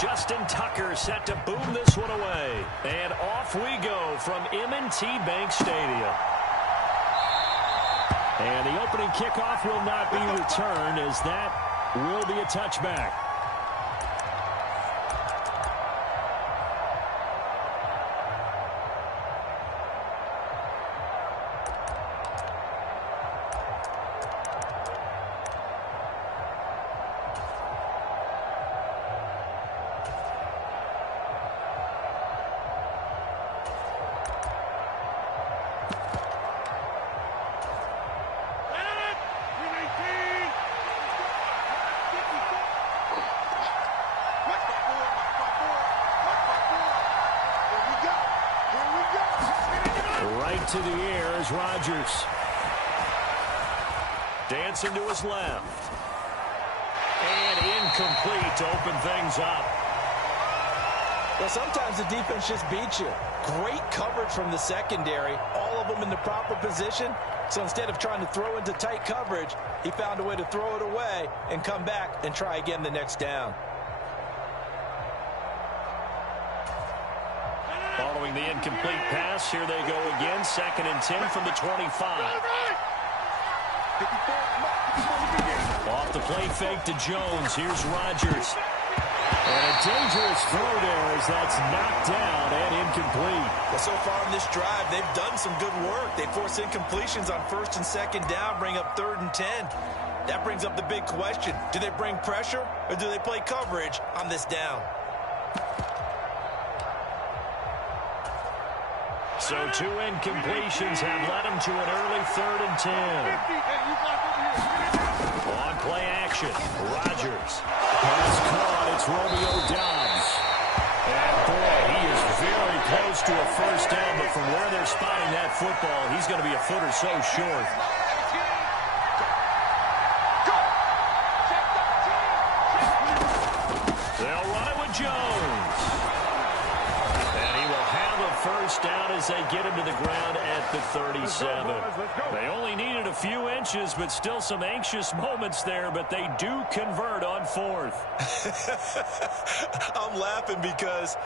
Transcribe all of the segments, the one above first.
Justin Tucker set to boom this one away. And off we go from M&T Bank Stadium. And the opening kickoff will not be returned, as that will be a touchback. To the air is Rodgers. Dancing to his left. And incomplete to open things up. Well, sometimes the defense just beats you. Great coverage from the secondary. All of them in the proper position. So instead of trying to throw into tight coverage, he found a way to throw it away and come back and try again the next down. Following the incomplete pass, here they go again. 2nd and 10 from the 25. Off the play fake to Jones. Here's Rodgers. And a dangerous throw there as that's knocked down and incomplete. Well, so far in this drive, they've done some good work. They force incompletions on 1st and 2nd down, bring up 3rd and 10. That brings up the big question. Do they bring pressure or do they play coverage on this down? So 2 incompletions have led him to an early 3rd and 10. On play action, Rodgers. Pass caught, it's Romeo Doubs. And boy, he is very close to a first down, but from where they're spotting that football, he's going to be a foot or so short. They'll run it with Jones. First down as they get him to the ground at the 37. They only needed a few inches, but still some anxious moments there, but they do convert on 4th. I'm laughing because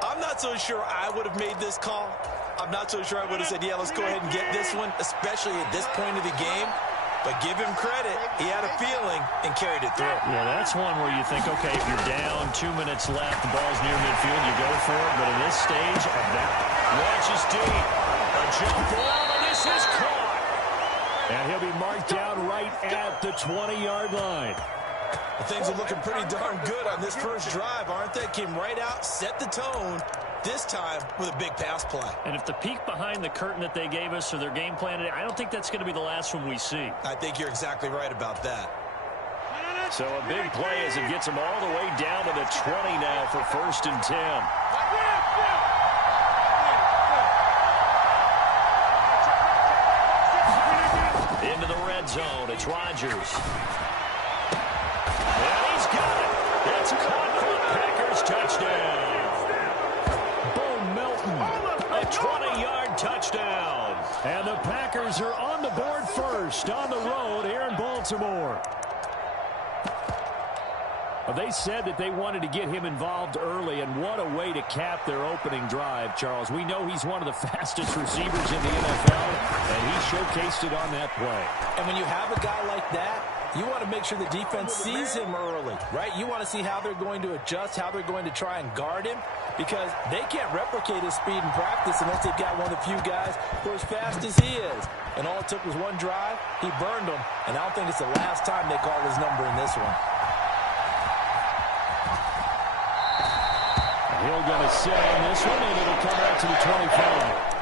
I'm not so sure I would have made this call. I'm not so sure I would have said, yeah, let's go ahead and get this one, especially at this point of the game. But give him credit. He had a feeling and carried it through. Yeah, that's one where you think, okay, if you're down, 2 minutes left, the ball's near midfield, you go for it. But in this stage, that launches deep. A jump ball, and this is caught. And he'll be marked down right at the 20-yard line. Well, things are looking pretty darn good on this first drive, aren't they? Came right out, set the tone. This time with a big pass play. And if the peek behind the curtain that they gave us or their game plan, I don't think that's going to be the last one we see. I think you're exactly right about that. So a big play as it gets them all the way down to the 20 now for 1st and 10. Into the red zone. It's Rodgers. And he's got it. That's caught for a Packers touchdown. A 20-yard touchdown. And the Packers are on the board first on the road here in Baltimore. They said that they wanted to get him involved early, and what a way to cap their opening drive, Charles. We know he's one of the fastest receivers in the NFL, and he showcased it on that play. And when you have a guy like that, you want to make sure the defense sees him early, right? You want to see how they're going to adjust, how they're going to try and guard him, because they can't replicate his speed in practice unless they've got one of the few guys who are as fast as he is. And all it took was one drive. He burned them, and I don't think it's the last time they call his number in this one. Hill going to sit on this one, and it'll come out to the 25.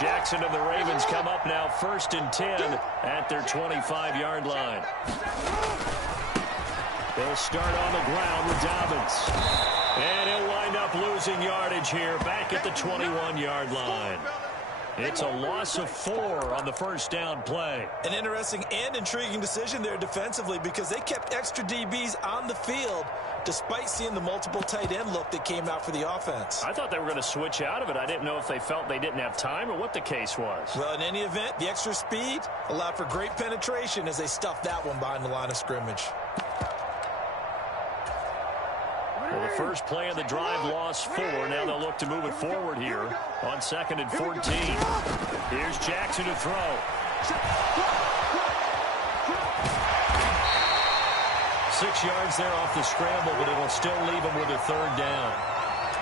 Jackson and the Ravens come up now 1st and 10 at their 25-yard line. They'll start on the ground with Dobbins. And he'll wind up losing yardage here back at the 21-yard line. It's a loss of 4 on the first down play. An interesting and intriguing decision there defensively because they kept extra DBs on the field despite seeing the multiple tight end look that came out for the offense. I thought they were going to switch out of it. I didn't know if they felt they didn't have time or what the case was. Well, in any event, the extra speed allowed for great penetration as they stuffed that one behind the line of scrimmage. Well, the first play of the drive lost 4. Now they'll look to move it forward here on 2nd and 14. Here's Jackson to throw. 6 yards there off the scramble, but it'll still leave him with a 3rd down.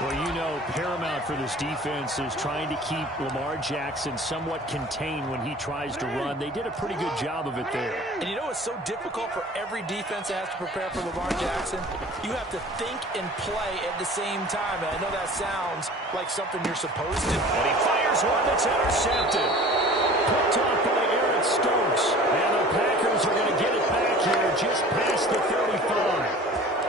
Well, you know, paramount for this defense is trying to keep Lamar Jackson somewhat contained when he tries to run. They did a pretty good job of it there. And you know it's so difficult for every defense that has to prepare for Lamar Jackson? You have to think and play at the same time. And I know that sounds like something you're supposed to. And he fires one that's intercepted. Picked off by Eric Stokes. And the Packers are going to get it back here just past the 35.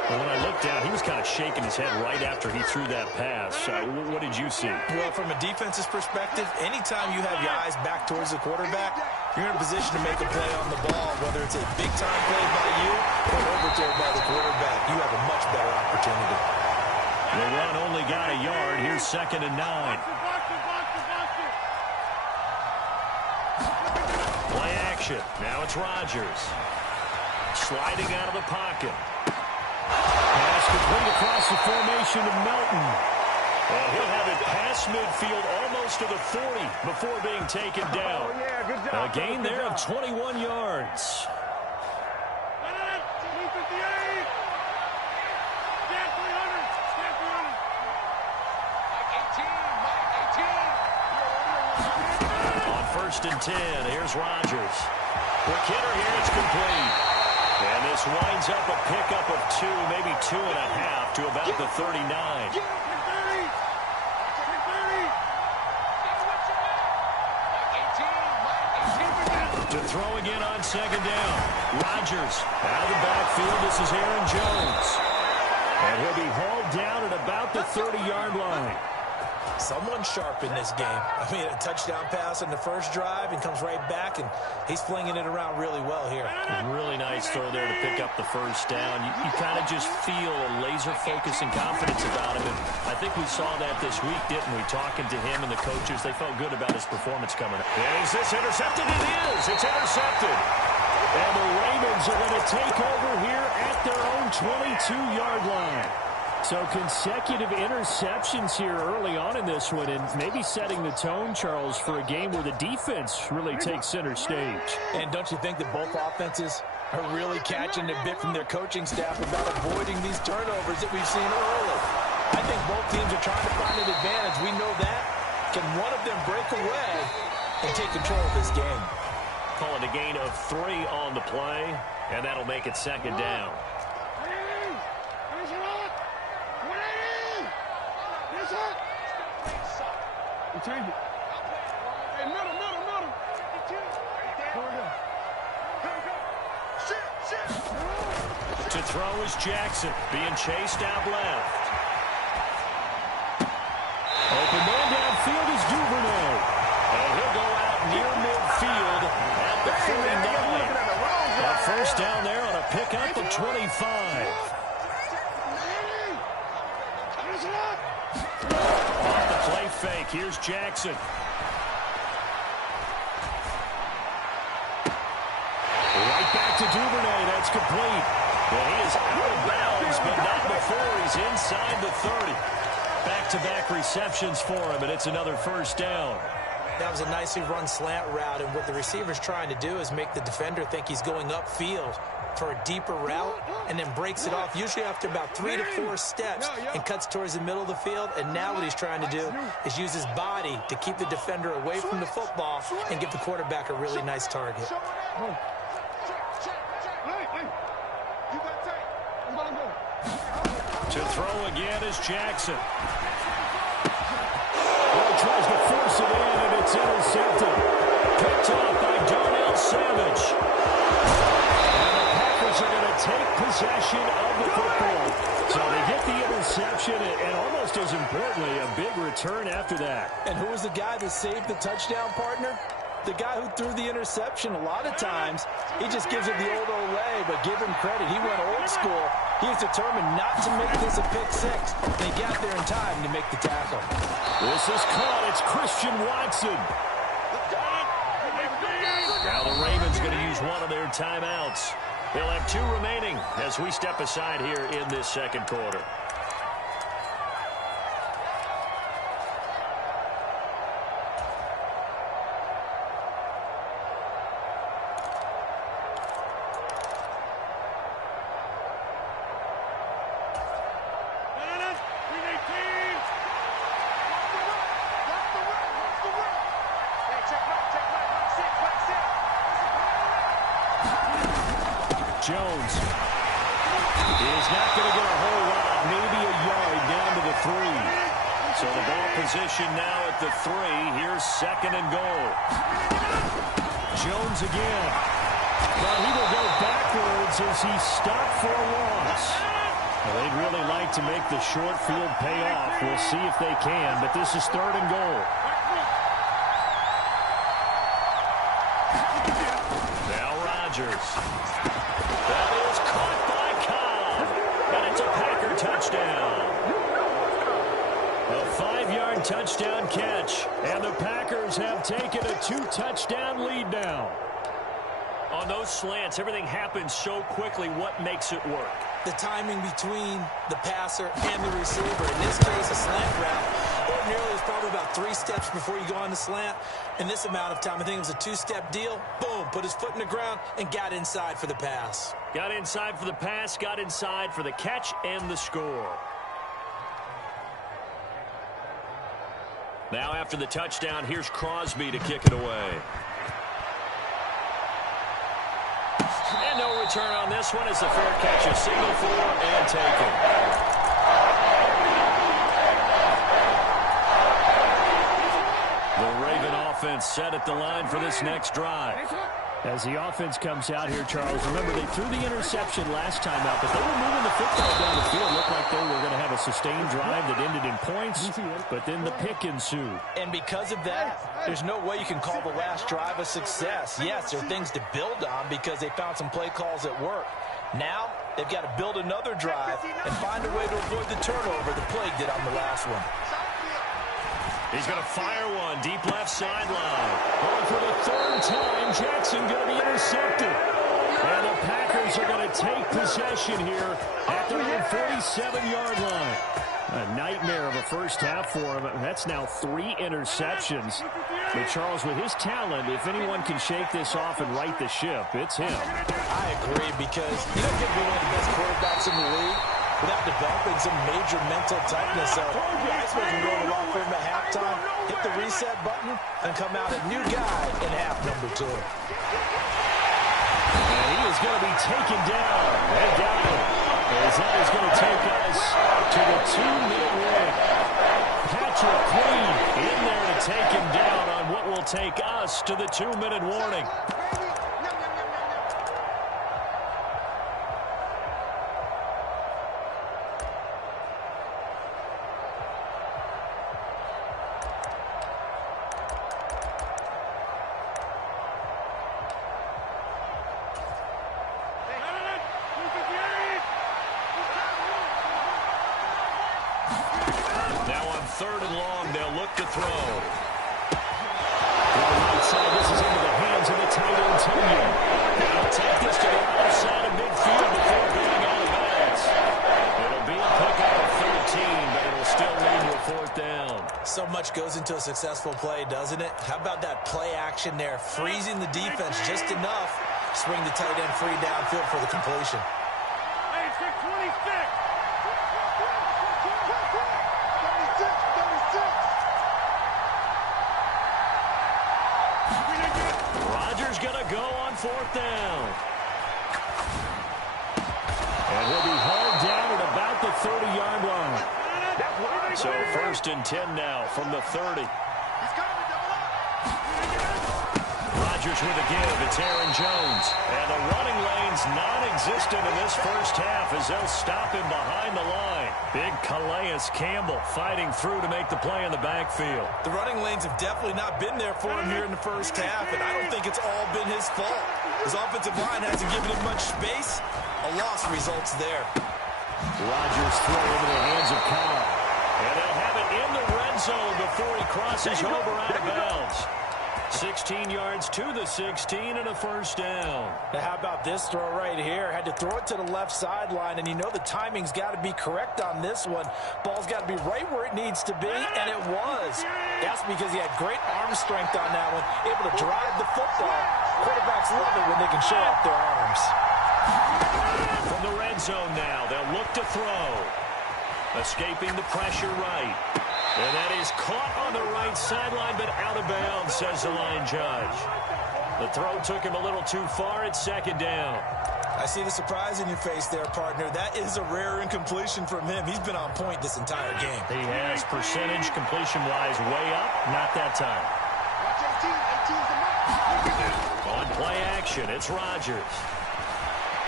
Well, when I looked down, he was kind of shaking his head right after he threw that pass. What did you see? Well, from a defense's perspective, anytime you have your eyes back towards the quarterback, you're in a position to make a play on the ball, whether it's a big-time play by you or an overthrow by the quarterback. You have a much better opportunity. The run only got a yard. Here's 2nd and 9. Play action. Now it's Rodgers. Sliding out of the pocket. Pass complete across the formation of Melton. And he'll have it past midfield almost to the 40 before being taken down. A gain there of 21 yards. On 1st and 10, here's Rodgers. Quick hitter here, it's complete. And this winds up a pickup of 2, maybe 2.5 to about the 39. To throw again on 2nd down. Rodgers out of the backfield. This is Aaron Jones. And he'll be hauled down at about the 30-yard line. Someone sharp in this game. I mean, a touchdown pass on the first drive and comes right back, and he's flinging it around really well here. Really nice throw there to pick up the first down. You kind of just feel a laser focus and confidence about him, and I think we saw that this week, didn't we? Talking to him and the coaches, they felt good about his performance coming up. And is this intercepted? It is. It's intercepted. And the Ravens are going to take over here at their own 22-yard line. So consecutive interceptions here early on in this one, and maybe setting the tone, Charles, for a game where the defense really takes center stage. And don't you think that both offenses are really catching a bit from their coaching staff about avoiding these turnovers that we've seen early? I think both teams are trying to find an advantage. We know that. Can one of them break away and take control of this game? Call it a gain of 3 on the play, and that'll make it 2nd down. Change it. Hey, middle. To throw is Jackson, being chased out left. Open man downfield is Duvernay. And he'll go out near midfield at the 49. A first down there on a pickup of 25. Off the play fake, here's Jackson. Right back to Duvernay, that's complete. Well, he is out of bounds, but not before he's inside the 30. Back-to-back receptions for him, and it's another first down. That was a nicely run slant route, and what the receiver's trying to do is make the defender think he's going upfield for a deeper route, and then breaks it off, usually after about 3 to 4 steps, and cuts towards the middle of the field. And now what he's trying to do is use his body to keep the defender away from the football and give the quarterback a really nice target. To throw again is Jackson. Well, tries to force it in, and it's intercepted. Picked off by Darnell Savage. And the Packers are going to take possession of the football. So they get the interception, and almost as importantly, a big return after that. And who was the the guy that saved the touchdown, partner? The guy who threw the interception, a lot of times, he just gives it the old Olay, but give him credit. He went old school. He was determined not to make this a pick six, and he got there in time to make the tackle. This is caught. It's Christian Watson. Now the Ravens going to use one of their timeouts. They'll have 2 remaining as we step aside here in this second quarter. Jones is not going to get a whole lot, maybe a yard down to the 3. So the ball position now at the 3. Here's second and goal. Jones again. Well, he will go backwards as he's stopped for a loss. Well, they'd really like to make the short field pay off. We'll see if they can, but this is third and goal. Now Rodgers. That is caught by Cobb. And it's a Packer touchdown. A 5-yard touchdown catch. And the Packers have taken a 2-touchdown lead now. On those slants, everything happens so quickly. What makes it work? The timing between the passer and the receiver. In this case, a slant route. Ordinarily, it's probably about 3 steps before you go on the slant. In this amount of time, I think it was a 2-step deal. Boom, put his foot in the ground and got inside for the pass. Got inside for the pass, got inside for the catch and the score. Now after the touchdown, here's Crosby to kick it away. And no return on this one as the fair catch is signaled for and taken. The Raven offense set at the line for this next drive. As the offense comes out here, Charles, remember they threw the interception last time out, but they were moving the football down the field. Looked like they were going to have a sustained drive that ended in points, but then the pick ensued. And because of that, there's no way you can call the last drive a success. Yes, there are things to build on because they found some play calls that work. Now, they've got to build another drive and find a way to avoid the turnover the plague did on the last one. He's going to fire one deep left sideline. Oh, for the 3rd time, Jackson going to be intercepted. And the Packers are going to take possession here at their own 47-yard line. A nightmare of a first half for him. That's now 3 interceptions. But Charles, with his talent, if anyone can shake this off and right the ship, it's him. I agree, because you don't get one of the best quarterbacks in the league without developing some major mental toughness. So I expect him going to lock for him at halftime, hit the reset button, and come out a new guy in half number 2. And he is going to be taken down. They got him. As that is going to take us to the 2-minute warning. Patrick Queen in there to take him down on what will take us to the 2-minute warning. Now on 3rd and long, they'll look to throw. Right side, this is into the hands of the tight end, Tonyan. They'll take this to the other side of midfield before being out of bounds. It'll be a pickup of 13, but it'll still lead to a 4th down. So much goes into a successful play, doesn't it? How about that play action there, freezing the defense just enough to bring the tight end free downfield for the completion. Hey, it's 26. Rodgers going to go on 4th down. And he'll be hauled down at about the 30-yard line. So 1st and 10 now from the 30. Rodgers with a give. It's Aaron Jones. And the running lane's non-existent in this first half as they'll stop him behind the line. Big Calais Campbell fighting through to make the play in the backfield. The running lanes have definitely not been there for him here in the first half, and I don't think it's all been his fault. His offensive line hasn't given him much space. A loss results there. Rodgers throw into the hands of Carr. And they'll have it in the red zone before he crosses over out of bounds. 16 yards to the 16 and a first down. Now how about this throw right here? Had to throw it to the left sideline, and you know the timing's got to be correct on this one. Ball's got to be right where it needs to be, and it was. That's because he had great arm strength on that one, able to drive the football. Quarterbacks love it when they can show off their arms. From the red zone now, they'll look to throw. Escaping the pressure right. And that is caught on the right sideline, but out of bounds, says the line judge. The throw took him a little too far at second down. I see the surprise in your face there, partner. That is a rare incompletion from him. He's been on point this entire game. He has percentage completion-wise way up, not that time. On play action, it's Rodgers.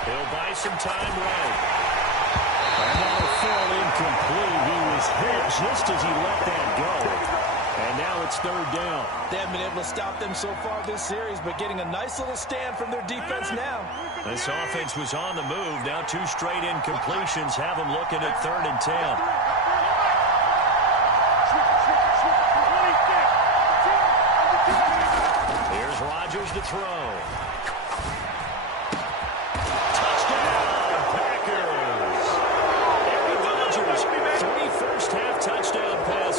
He'll buy some time right. Another throw incomplete. He was hit just as he let that go. And now it's third down. They haven't been able to stop them so far this series, but getting a nice little stand from their defense now. This offense was on the move. Now 2 straight incompletions have them looking at 3rd and 10. Here's Rodgers to throw.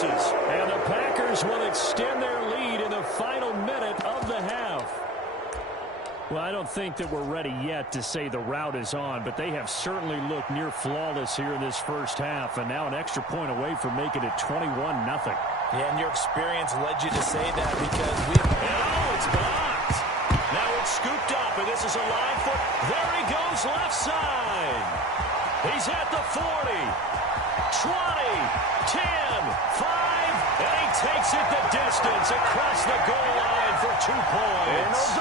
And the Packers will extend their lead in the final minute of the half. Well, I don't think that we're ready yet to say the route is on, but they have certainly looked near flawless here in this first half, and now an extra point away from making it 21-0. Yeah, and your experience led you to say that because oh, it's blocked. Now it's scooped up, and this is a live foot. There he goes, left side. He's at the 40. 20, 10, 5, and he takes it the distance across the goal line for 2 points.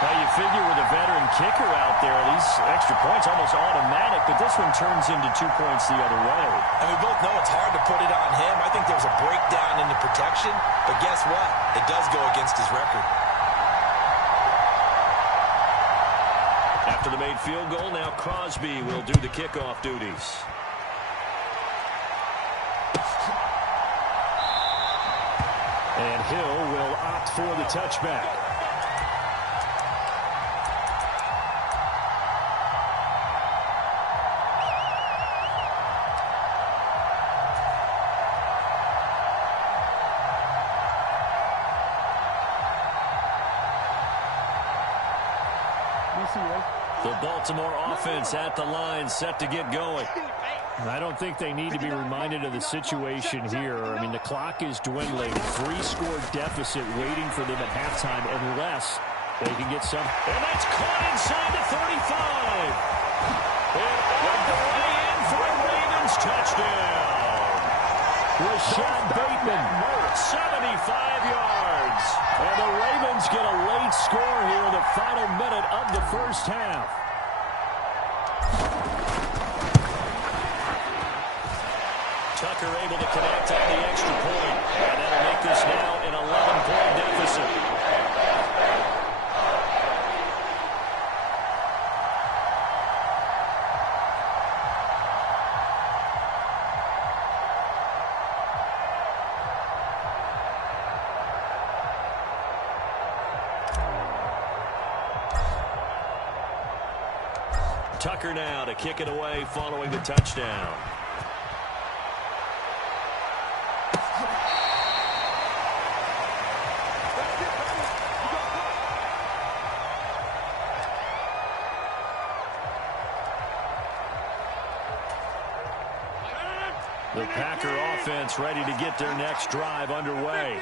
Now you figure with a veteran kicker out there, these extra points almost automatic, but this one turns into 2 points the other way. And we both know it's hard to put it on him. I think there's a breakdown in the protection, but guess what? It does go against his record. After the made field goal, now Crosby will do the kickoff duties. And Hill will opt for the touchback. The Baltimore offense at the line, set to get going. I don't think they need to be reminded of the situation here. I mean, the clock is dwindling. 3-score deficit waiting for them at halftime unless they can get some. And that's caught inside the 35. And on the way in for a Ravens touchdown. Rashad Bateman, 75 yards. And the Ravens get a late score here in the final minute of the first half. Tucker able to connect on the extra point. And that'll make this now an 11-point deficit. Tucker now to kick it away following the touchdown. The Packer offense ready to get their next drive underway.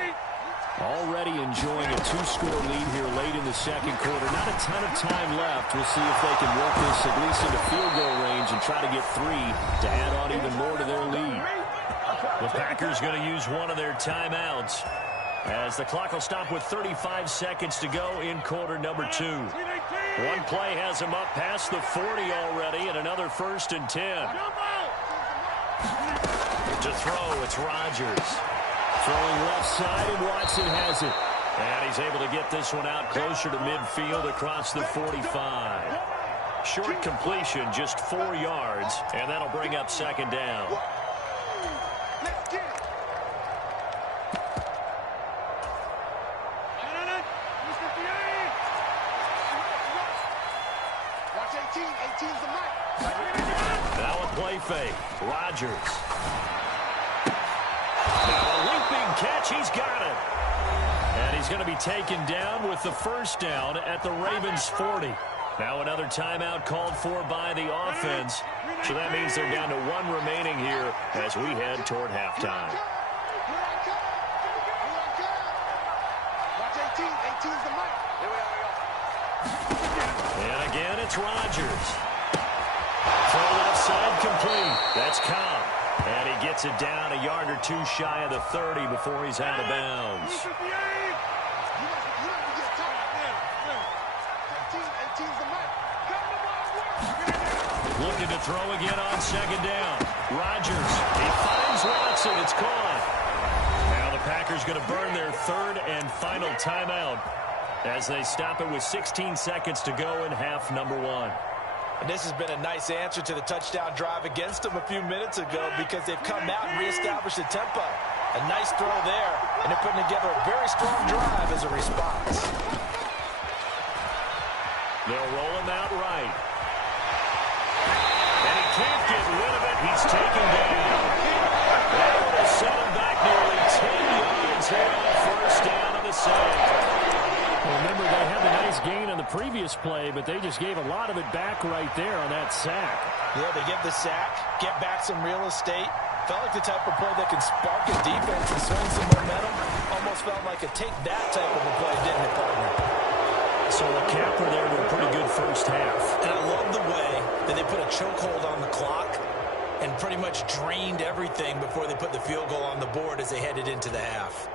Already enjoying a 2-score lead here late in the second quarter. Not a ton of time left. We'll see if they can work this at least into field goal range and try to get 3 to add on even more to their lead. The Packers going to use one of their timeouts. As the clock will stop with 35 seconds to go in quarter number 2. One play has him up past the 40 already, and another 1st and 10. To throw, it's Rodgers. Throwing left side, and Watson has it. And he's able to get this one out closer to midfield across the 45. Short completion, just 4 yards, and that'll bring up 2nd down. Now a play fake. Rodgers. Now a leaping catch. He's got it. And he's going to be taken down with the 1st down at the Ravens 40. Now another timeout called for by the offense. So that means they're down to 1 remaining here as we head toward halftime. And again, it's Rodgers. Throw left side complete. That's Cobb. And he gets it down a yard or 2 shy of the 30 before he's out of bounds. Looking to throw again on 2nd down. Rodgers. He finds Watson. It's caught. Now the Packers going to burn their 3rd and final timeout as they stop it with 16 seconds to go in half number 1. And this has been a nice answer to the touchdown drive against them a few minutes ago because they've come out and reestablished the tempo. A nice throw there, and they're putting together a very strong drive as a response. They'll roll him out right. And he can't get rid of it. He's taken down. That would have set him back nearly 10 yards here on 1st down on the save. Well, remember, they had the nice gain on the previous play, but they just gave a lot of it back right there on that sack. Yeah, they get the sack, get back some real estate. Felt like the type of play that can spark a defense and swing some momentum. Almost felt like a take that type of a play, didn't it, partner? So a capper there to a pretty good 1st half. And I love the way that they put a chokehold on the clock and pretty much drained everything before they put the field goal on the board as they headed into the half.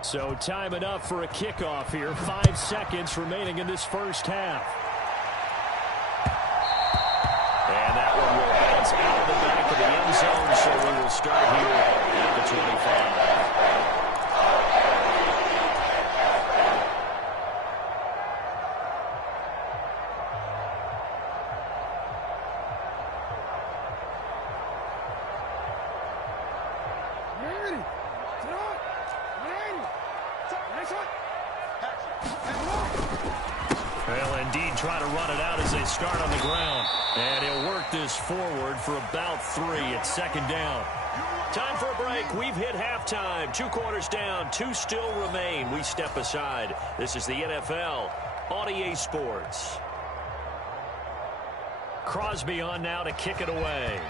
So time enough for a kickoff here. 5 seconds remaining in this 1st half. And that one will bounce out of the back of the end zone, so we will start here at the 25. Well, indeed, try to run it out as they start on the ground. And he'll work this forward for about 3. It's 2nd down. Time for a break. We've hit halftime. 2 quarters down. 2 still remain. We step aside. This is the NFL on EA Sports. Crosby on now to kick it away.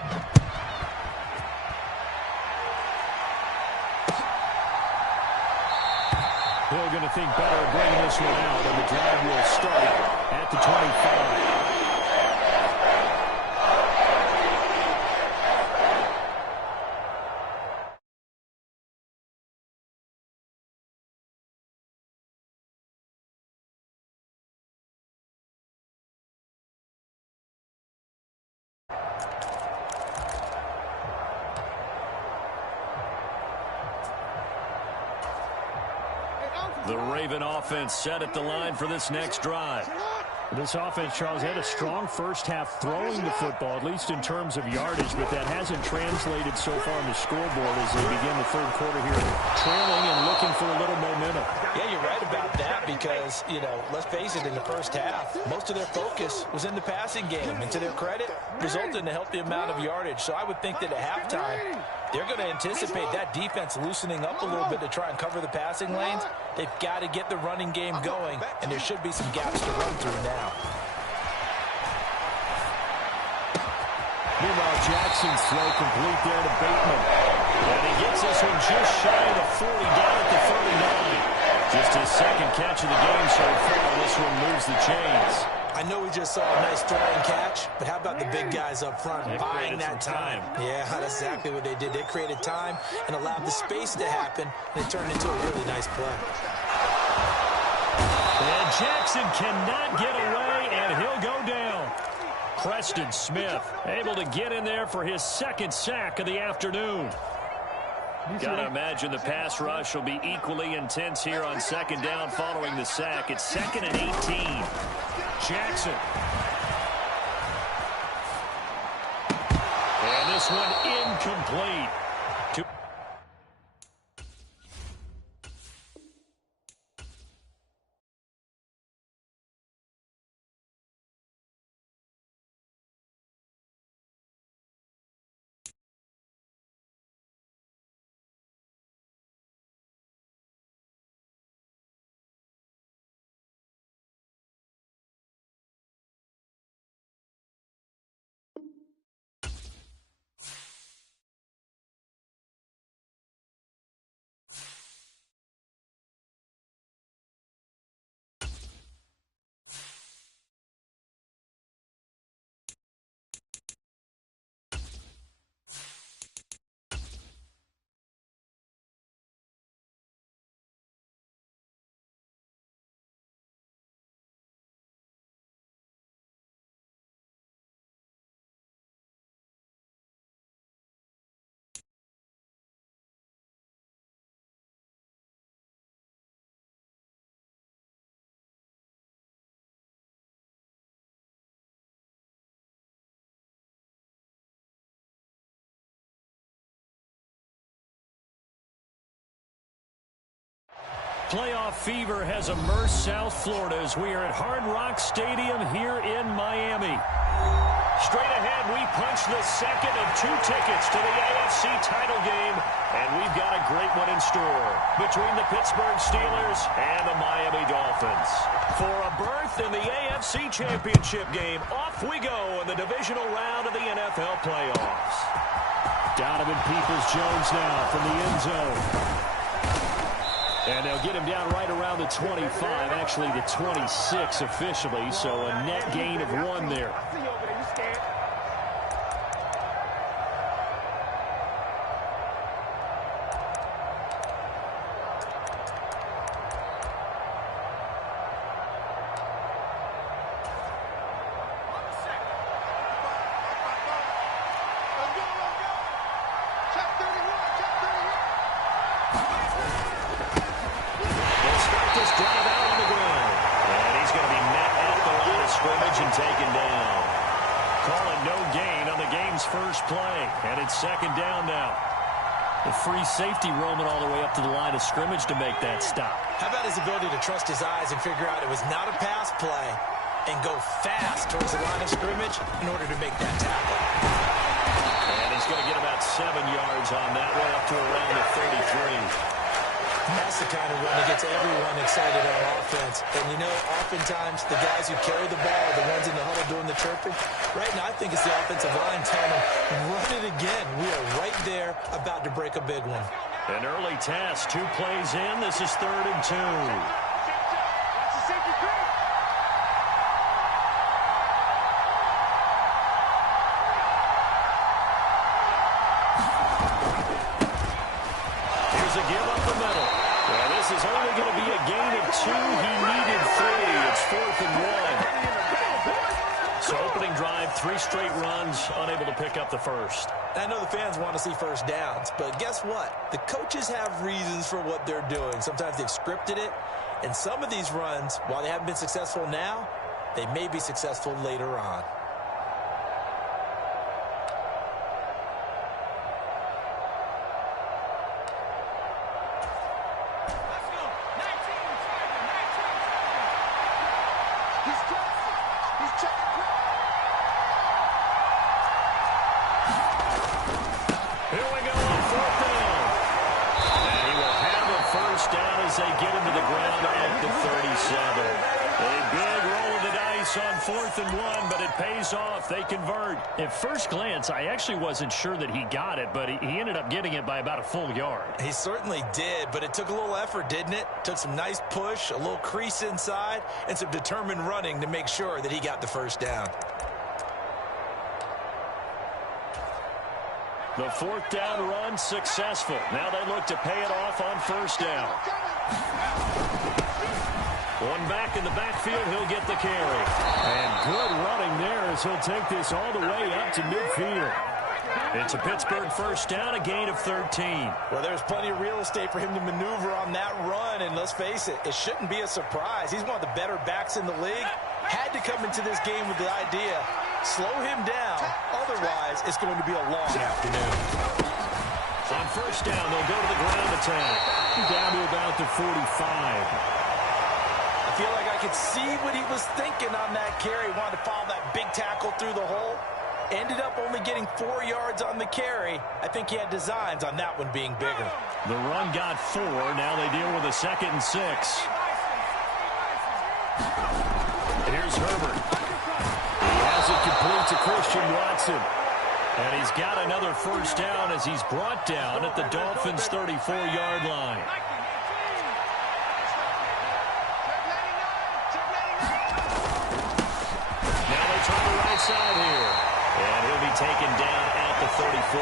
Hill going to think better of bringing this one out, and the drive will start at the 25. The Raven offense set at the line for this next drive. This offense, Charles, had a strong 1st half throwing the football, at least in terms of yardage, but that hasn't translated so far on the scoreboard as they begin the 3rd quarter here, trailing and looking for a little momentum. Yeah, you're right about that because, let's face it, in the 1st half, most of their focus was in the passing game. And to their credit, resulted in a healthy amount of yardage. So I would think that at halftime, they're going to anticipate that defense loosening up a little bit to try and cover the passing lanes. They've got to get the running game going, and there should be some gaps to run through now. Meanwhile, Jackson's throw complete there to Bateman. And he gets this one just shy of the 40, down at the 39. Just his second catch of the game so far. This one moves the chains. I know we just saw a nice throwing catch, but how about the big guys up front buying that time? Yeah, that's exactly what they did. They created time and allowed the space to happen, and it turned into a really nice play. And Jackson cannot get away, and he'll go down. Preston Smith able to get in there for his second sack of the afternoon. Got to imagine the pass rush will be equally intense here on second down following the sack. It's 2nd and 18. Jackson. And this one incomplete. Playoff fever has immersed South Florida as we are at Hard Rock Stadium here in Miami. Straight ahead, we punch the second of 2 tickets to the AFC title game, and we've got a great one in store between the Pittsburgh Steelers and the Miami Dolphins. For a berth in the AFC Championship game, off we go in the divisional round of the NFL playoffs. Donovan Peoples-Jones now from the end zone. And they'll get him down right around the 25, actually the 26 officially, so a net gain of 1 there. Taken down. Calling no gain on the game's first play. And it's 2nd down now. The free safety roaming all the way up to the line of scrimmage to make that stop. How about his ability to trust his eyes and figure out it was not a pass play and go fast towards the line of scrimmage in order to make that tackle. And he's going to get about 7 yards on that one up to around the 33. That's the kind of run that gets everyone excited on offense. And, you know, oftentimes the guys who carry the ball are the ones in the huddle doing the chirping. Right now, I think it's the offensive line telling them, run it again. We are right there about to break a big one. An early test, 2 plays in. This is 3rd and 2. Is only going to be a gain of 2. He needed 3. It's 4th and 1. So opening drive, 3 straight runs, unable to pick up the first. I know the fans want to see first downs, but guess what? The coaches have reasons for what they're doing. Sometimes they've scripted it, and some of these runs, while they haven't been successful now, they may be successful later on. on 4th and 1, but it pays off. They convert. At first glance, I actually wasn't sure that he got it, but he ended up getting it by about a full yard. He certainly did, but it took a little effort, didn't it? Took some nice push, a little crease inside, and some determined running to make sure that he got the first down. The 4th down run successful. Now they look to pay it off on 1st down. One back in the backfield, he'll get the carry. And good running there as he'll take this all the way up to midfield. It's a Pittsburgh 1st down, a gain of 13. Well, there's plenty of real estate for him to maneuver on that run, and let's face it, it shouldn't be a surprise. He's one of the better backs in the league. Had to come into this game with the idea, slow him down, otherwise it's going to be a long afternoon. On 1st down, they'll go to the ground attack. Down to about the 45. I feel like I could see what he was thinking on that carry. Wanted to follow that big tackle through the hole. Ended up only getting 4 yards on the carry. I think he had designs on that one being bigger. The run got 4. Now they deal with a 2nd and 6. Here's Herbert. He has it complete to Christian Watson. And he's got another 1st down as he's brought down at the Dolphins' 34-yard line. Now they try the right side here. And he'll be taken down at the 34.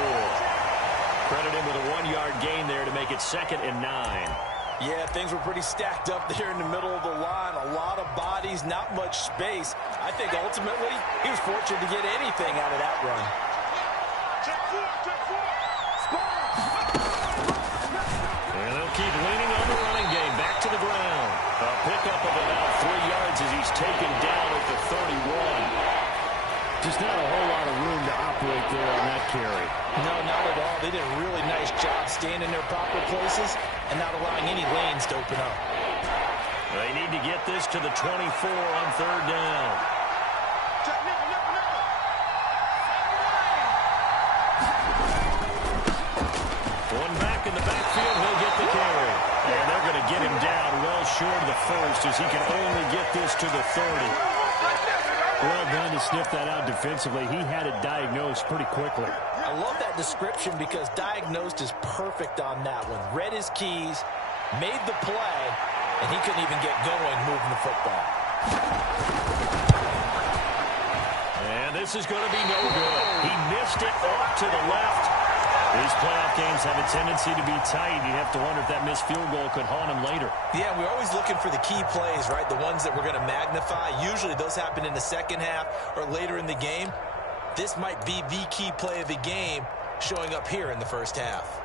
Credit him with a 1-yard gain there to make it 2nd and 9. Yeah, things were pretty stacked up there in the middle of the line. A lot of bodies, not much space. I think ultimately he was fortunate to get anything out of that run. And they'll keep leaning on the running game. Back to the ground. A pickup of about 3 yards as he's taken down at the 31. Just not a whole lot of room to operate there on that carry. No, not at all. They did a really nice job staying in their proper places and not allowing any lanes to open up. They need to get this to the 24 on 3rd down. One back in the backfield, he'll get the carry. And they're going to get him down well short of the 1st as he can only get this to the 30. Well done to sniff that out defensively. He had it diagnosed pretty quickly. I love that description because diagnosed is perfect on that one. Read his keys, made the play, and he couldn't even get going moving the football. And this is going to be no good. He missed it off to the left. These playoff games have a tendency to be tight. You have to wonder if that missed field goal could haunt him later. Yeah, we're always looking for the key plays, right? The ones that we're going to magnify. Usually those happen in the second half or later in the game. This might be the key play of the game showing up here in the first half.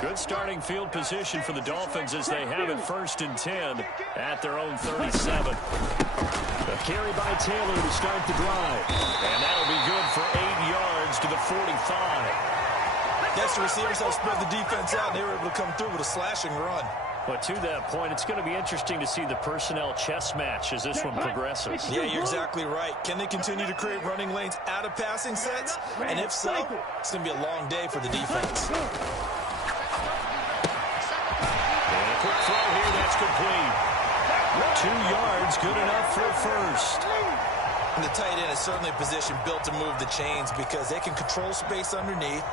Good starting field position for the Dolphins as they have it 1st and 10 at their own 37. A carry by Taylor to start the drive. And that'll be good for 8 yards to the 45. Yes, the receivers helped spread the defense out, and they were able to come through with a slashing run. But to that point, it's going to be interesting to see the personnel chess match as this one progresses. Yeah, you're exactly right. Can they continue to create running lanes out of passing sets? And if so, it's going to be a long day for the defense. And a quick throw here, that's complete. 2 yards, good enough for a 1st. And the tight end is certainly a position built to move the chains because they can control space underneath.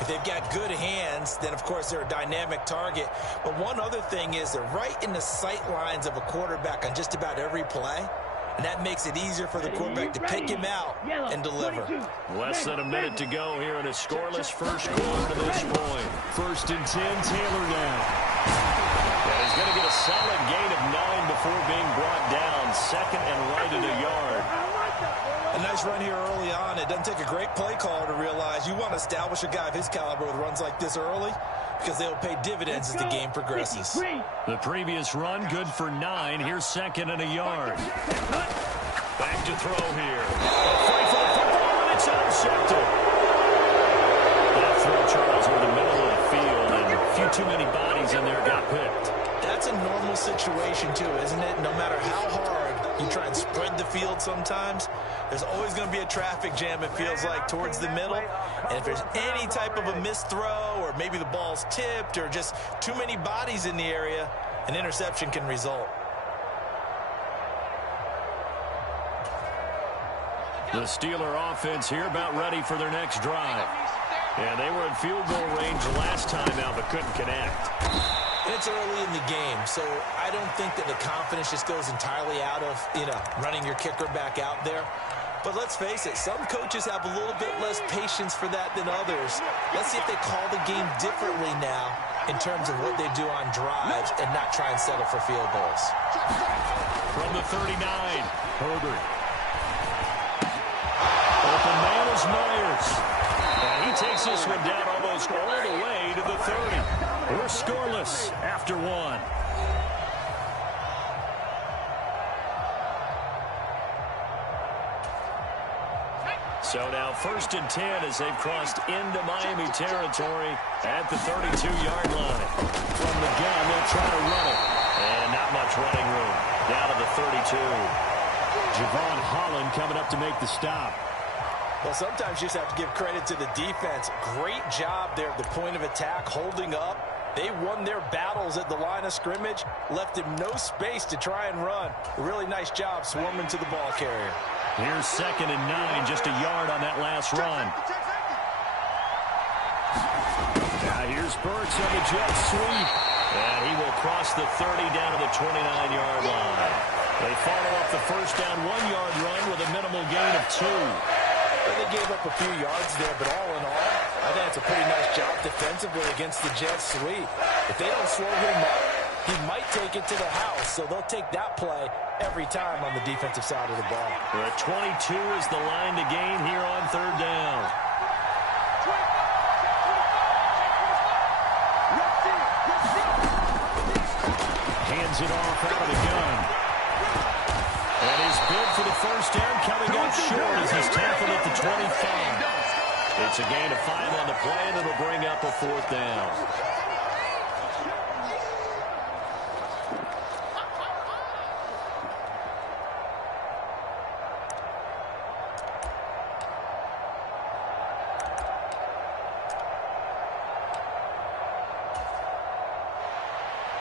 If they've got good hands, then, of course, they're a dynamic target. But one other thing is they're right in the sight lines of a quarterback on just about every play. And that makes it easier for the quarterback to pick him out and deliver. Less than a minute to go here in a scoreless first quarter to this point. 1st and 10, Taylor now. And he's going to get a solid gain of 9 before being brought down. 2nd and right at a yard. A nice run here early on. It doesn't take a great play caller to realize you want to establish a guy of his caliber with runs like this early because they'll pay dividends as the game progresses. The previous run, good for 9. Here's 2nd and a yard. Back to throw here. A fight for the football, and it's intercepted. That throw, Charles, over the middle of the field, and a few too many bodies in there got picked. That's a normal situation, too, isn't it? No matter how hard You try and spread the field sometimes. There's always going to be a traffic jam, it feels like, towards the middle. And if there's any type of a missed throw or maybe the ball's tipped or just too many bodies in the area, an interception can result. The Steeler offense here about ready for their next drive. And they were in field goal range last time out but couldn't connect. It's early in the game, so I don't think that the confidence just goes entirely out of, running your kicker back out there. But let's face it, some coaches have a little bit less patience for that than others. Let's see if they call the game differently now in terms of what they do on drives and not try and settle for field goals. From the 39, Herbert. Open man is Myers. And he takes this one down almost all the way to the 30. We're scoreless after one. So now 1st and 10 as they've crossed into Miami territory at the 32-yard line. From the gun, they'll try to run it. And not much running room. Down to the 32. Javon Holland coming up to make the stop. Well, sometimes you just have to give credit to the defense. Great job there at the point of attack, holding up. They won their battles at the line of scrimmage, left him no space to try and run. A really nice job swarming to the ball carrier. Here's 2nd and 9, just a yard on that last run. Now here's Burks on the jet sweep. And he will cross the 30 down to the 29-yard line. They follow up the first down 1-yard run with a minimal gain of 2. Well, they gave up a few yards there, but all in all, I think it's a pretty nice job defensively against the jet sweep. If they don't slow him up, he might take it to the house, so they'll take that play every time on the defensive side of the ball. We're at 22 is the line to gain here on 3rd down. Hands it off out of the gun. And his bid for the first down coming up short as he's tackled at the 25. It's a gain of 5 on the play, and it'll bring up a 4th down.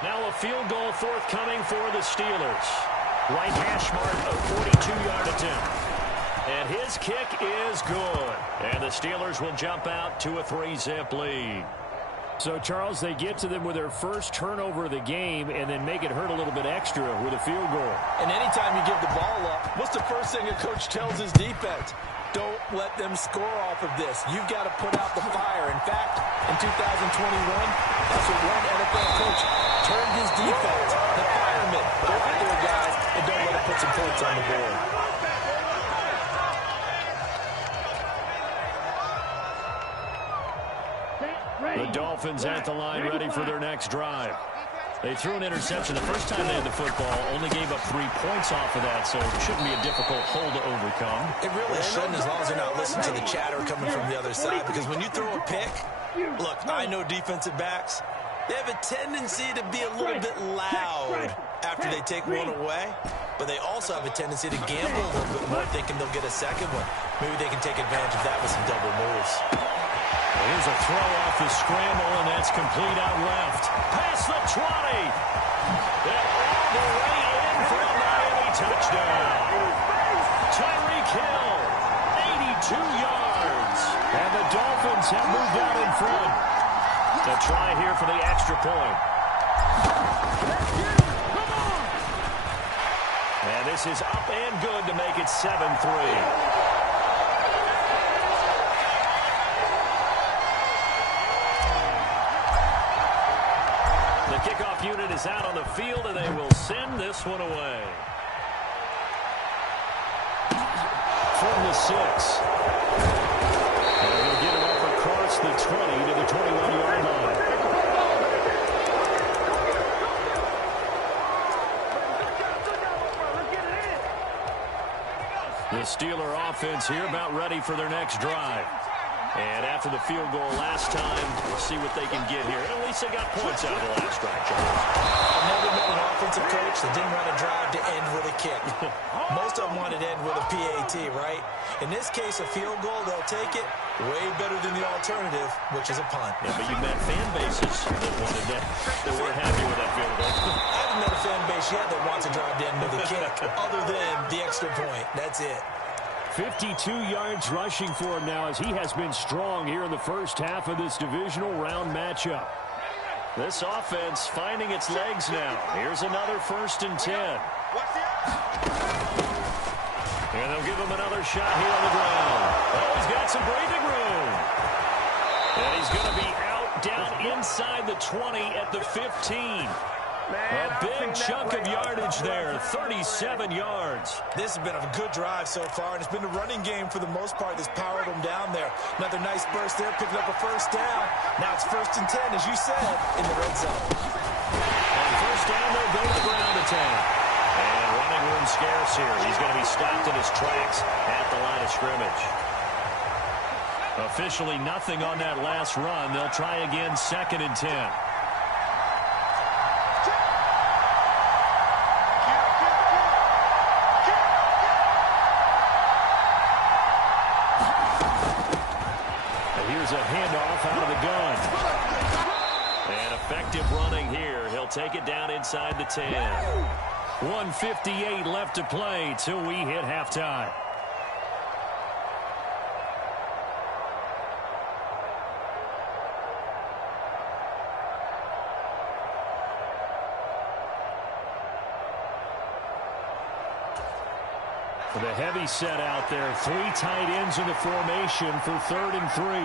Now a field goal forthcoming for the Steelers. Right hash mark, a 42-yard attempt. And his kick is good. And the Steelers will jump out to a 3-zip lead. So, Charles, they get to them with their first turnover of the game and then make it hurt a little bit extra with a field goal. And anytime you give the ball up, what's the first thing a coach tells his defense? Don't let them score off of this. You've got to put out the fire. In fact, in 2021, that's what one NFL coach turned his defense, the firemen. Go out there, guys, and don't let them put some points on the board. The Dolphins at the line ready for their next drive. They threw an interception the first time they had the football, only gave up 3 points off of that, so it shouldn't be a difficult hole to overcome. It really shouldn't, as long as they're not listening to the chatter coming from the other side, because when you throw a pick, look, I know defensive backs, they have a tendency to be a little bit loud after they take one away, but they also have a tendency to gamble a little bit more, thinking they'll get a second one. Maybe they can take advantage of that with some double moves. Here's a throw off the scramble, and that's complete out left. Past the 20. And all the way in for a Miami touchdown. Tyreek Hill, 82 yards. And the Dolphins have moved out in front. The try here for the extra point. And this is up and good to make it 7-3. Kickoff unit is out on the field, and they will send this one away. From the 6. And they'll get it up across the 20 to the 21-yard line. The Steeler offense here about ready for their next drive. And after the field goal last time, we'll see what they can get here. At least they got points out of the last drive, Charles. I've never met an offensive coach that didn't want to drive to end with a kick. Most of them wanted to end with a PAT, right? In this case, a field goal, they'll take it. Way better than the alternative, which is a punt. Yeah, but you met fan bases that wanted that weren't happy with that field goal. I haven't met a fan base yet that wants to drive to end with a kick, other than the extra point. That's it. 52 yards rushing for him now as he has been strong here in the first half of this divisional round matchup. This offense finding its legs now. Here's another 1st and 10. And they'll give him another shot here on the ground. Oh, he's got some breathing room. And he's going to be out down inside the 20 at the 15. A big chunk of yardage there, 37 yards. This has been a good drive so far, and it's been a running game for the most part that's powered them down there. Another nice burst there, picking up a 1st down. Now it's 1st and 10, as you said, in the red zone. On 1st down, they'll go to the ground attack. And running room scarce here. He's going to be stopped in his tracks at the line of scrimmage. Officially nothing on that last run. They'll try again, 2nd and 10. Here's a handoff out of the gun. And effective running here. He'll take it down inside the 10. 1:58 left to play till we hit halftime. The heavy set out there. 3 tight ends in the formation for 3rd and 3. Going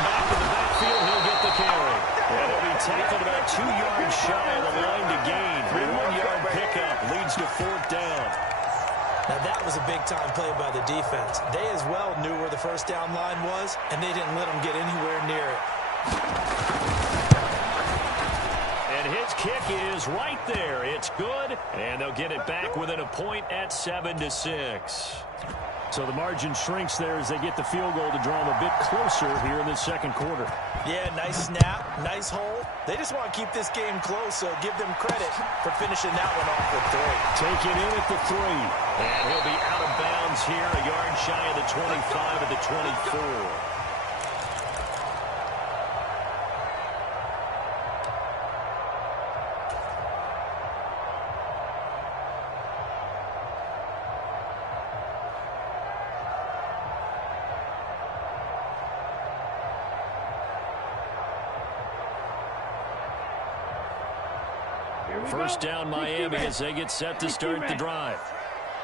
back to the backfield, he'll get the carry. And he'll be tackled about 2 yards shy of the line to gain. 1-yard pickup leads to 4th down. Now that was a big-time play by the defense. They as well knew where the 1st down line was, and they didn't let them get anywhere near it. And his kick is right there. It's good, and they'll get it back within a point at 7-6. So the margin shrinks there as they get the field goal to draw them a bit closer here in the 2nd quarter. Yeah, nice snap, nice hole. They just want to keep this game close, so give them credit for finishing that one off with 3. Take it in at the 3. And he'll be out of bounds here, a yard shy of the 25 at the 24. First down Miami as they get set to start the drive.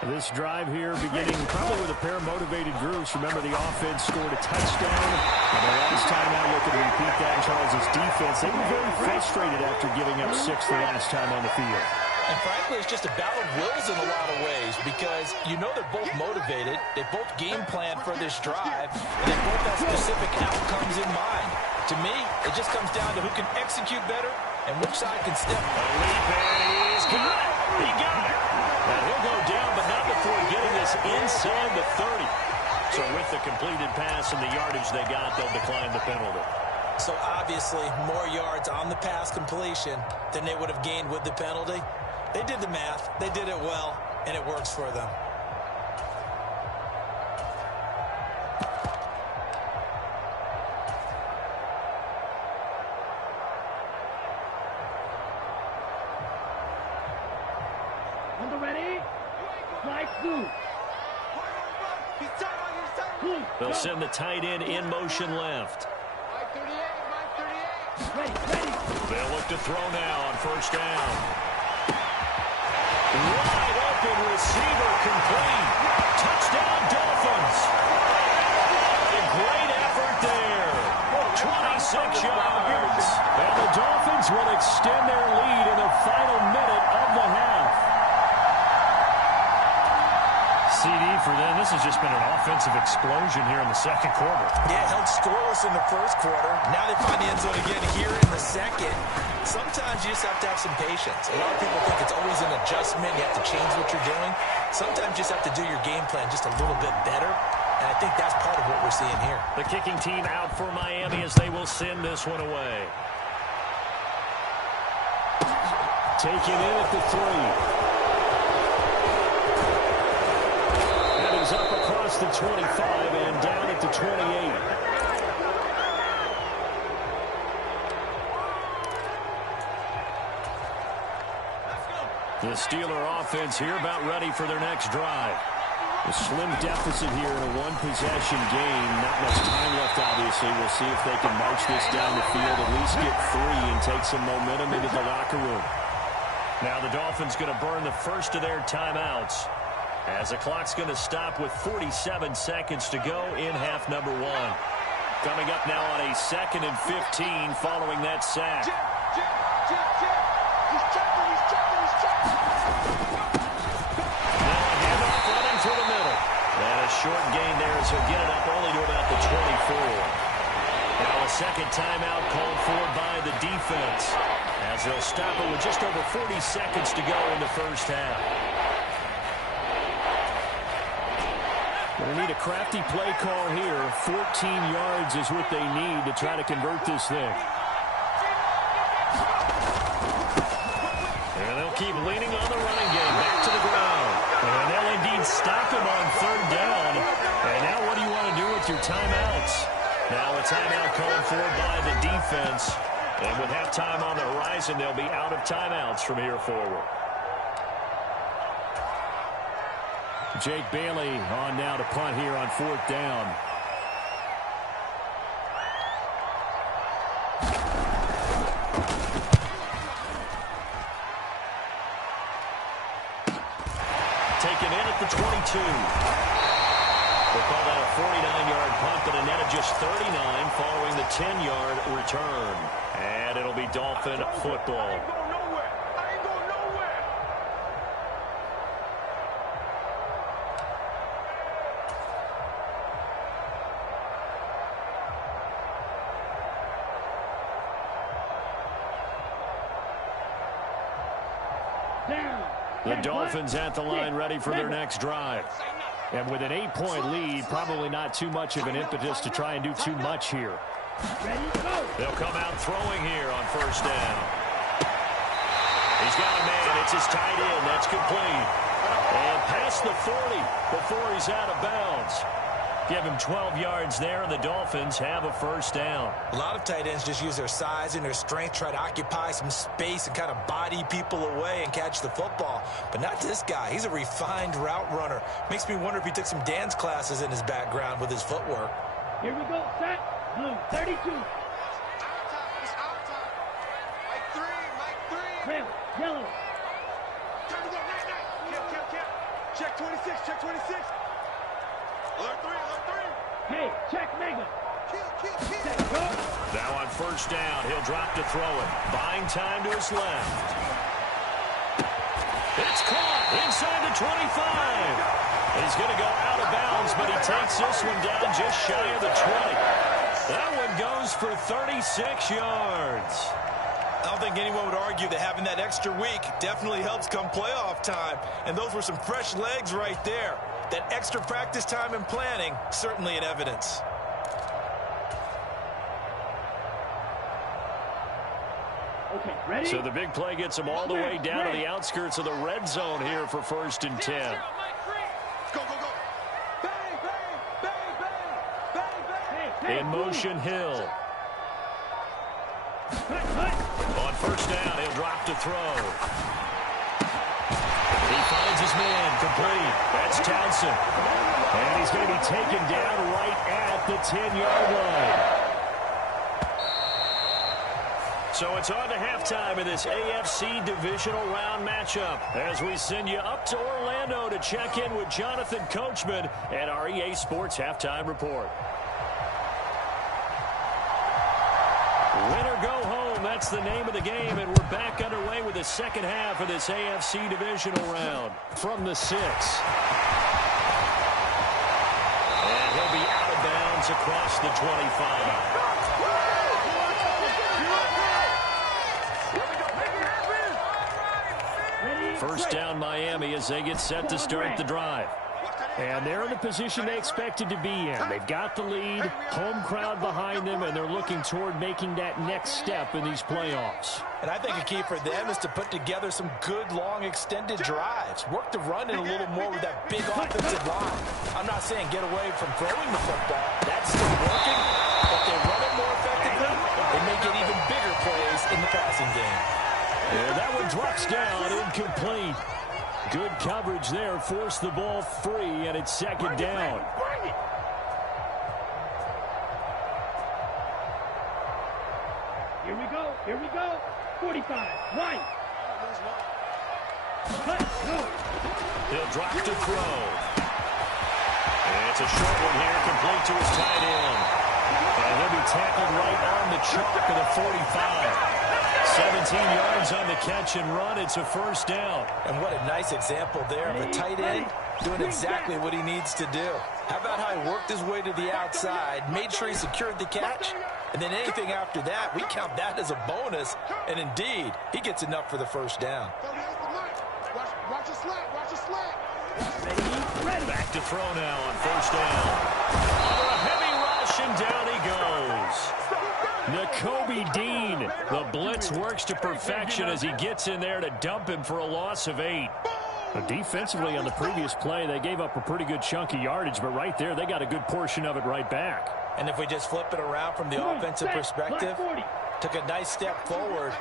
This drive here beginning probably with a pair of motivated groups. Remember, the offense scored a touchdown. And the last time out, look at repeat that, Charles' defense. They were very frustrated after giving up 6 the last time on the field. And frankly, it's just a battle of wills in a lot of ways because you know they're both motivated. They both game plan for this drive. And they both have specific outcomes in mind. To me, it just comes down to who can execute better and which side can step. He's got it. He got it. Now he'll go down, but not before getting this inside the 30. So with the completed pass and the yardage they got, they'll decline the penalty. So obviously, more yards on the pass completion than they would have gained with the penalty. They did the math. They did it well, and it works for them. They'll send the tight end in motion left. They'll look to throw now on 1st down. Wide open receiver complete. Touchdown Dolphins. A great effort there. 26 yards. And the Dolphins will extend their lead in the final minute of the half. CD for them. This has just been an offensive explosion here in the second quarter. Yeah, held scoreless in the first quarter. Now they find the end zone again here in the second. Sometimes you just have to have some patience. A lot of people think it's always an adjustment. You have to change what you're doing. Sometimes you just have to do your game plan just a little bit better. And I think that's part of what we're seeing here. The kicking team out for Miami as they will send this one away. Taken in at the 3. He's up across the 25 and down at the 28. The Steeler offense here about ready for their next drive. A slim deficit here in a one-possession game. Not much time left, obviously. We'll see if they can march this down the field, at least get 3 and take some momentum into the locker room. Now the Dolphins going to burn the first of their timeouts, as the clock's going to stop with 47 seconds to go in half number 1. Coming up now on a 2nd and 15 following that sack. He's checking. Now a handoff running through the middle. And a short gain there as he'll get it up only to about the 24. Now a second timeout called for by the defense, as they'll stop it with just over 40 seconds to go in the first half. They need a crafty play call here. 14 yards is what they need to try to convert this thing. And they'll keep leaning on the running game. Back to the ground. And they'll indeed stop him on 3rd down. And now what do you want to do with your timeouts? Now a timeout called for by the defense. And with halftime on the horizon, they'll be out of timeouts from here forward. Jake Bailey on now to punt here on 4th down. Taken in at the 22. We'll call that a 49-yard punt, but a net of just 39 following the 10-yard return. And it'll be Dolphin football. The Dolphins at the line ready for their next drive. And with an 8-point lead, probably not too much of an impetus to try and do too much here. They'll come out throwing here on 1st down. He's got a man. It's his tight end. That's complete. And past the 40 before he's out of bounds. Give him 12 yards there, and the Dolphins have a 1st down. A lot of tight ends just use their size and their strength, try to occupy some space and kind of body people away and catch the football. But not this guy. He's a refined route runner. Makes me wonder if he took some dance classes in his background with his footwork. Here we go. Set. Blue. 32. It's our time. Mike 3. Red. Yellow. Time to go. Night. Check 26. Check 26. Alert 3. Hey, check Mega. Kill. Set. Go. Now on 1st down, he'll drop to throw it. Buying time to his left. It's caught inside the 25. He's going to go out of bounds, but he takes this one down just shy of the 20. That one goes for 36 yards. I don't think anyone would argue that having that extra week definitely helps come playoff time. And those were some fresh legs right there. That extra practice time and planning, certainly in evidence. Okay, ready? So the big play gets him all the way down to the outskirts of the red zone here for 1st and 10. Go. Bang. Hey, In motion, Hill. Cut. On 1st down, he'll drop to throw. He finds his man, complete. That's Townsend. And he's going to be taken down right at the 10-yard line. So it's on to halftime in this AFC divisional round matchup as we send you up to Orlando to check in with Jonathan Coachman and our EA Sports Halftime Report. Win or go home, that's the name of the game, and we're back underway with the second half of this AFC divisional round. From the 6. yards across the 25. First down Miami as they get set to start the drive. And they're in the position they expected to be in. They've got the lead, home crowd behind them, and they're looking toward making that next step in these playoffs. And I think a key for them is to put together some good, long, extended drives. Work the run in a little more with that big offensive line. I'm not saying get away from throwing the football. That's still working. But they run it more effectively, they may get even bigger plays in the passing game. And that one drops down, incomplete. Good coverage there, forced the ball free, and it's second down. Here we go. 45, right. Cut, go. He'll drop to throw. And it's a short one here, complete to his tight end. And he'll be tackled right on the chalk of the 45. 17 yards on the catch and run. It's a first down. And what a nice example there of a tight end doing exactly what he needs to do. How about how he worked his way to the outside, made sure he secured the catch, and then anything after that, we count that as a bonus. And indeed, he gets enough for the first down. Watch your slap. Watch your slap. Ready. Back to throw now on first down. Under a heavy rush, and down he goes. Nakobe Dean. The blitz works to perfection as he gets in there to dump him for a loss of 8. Defensively on the previous play, they gave up a pretty good chunk of yardage, but right there, they got a good portion of it right back. And if we just flip it around from the offensive perspective, took a nice step forward,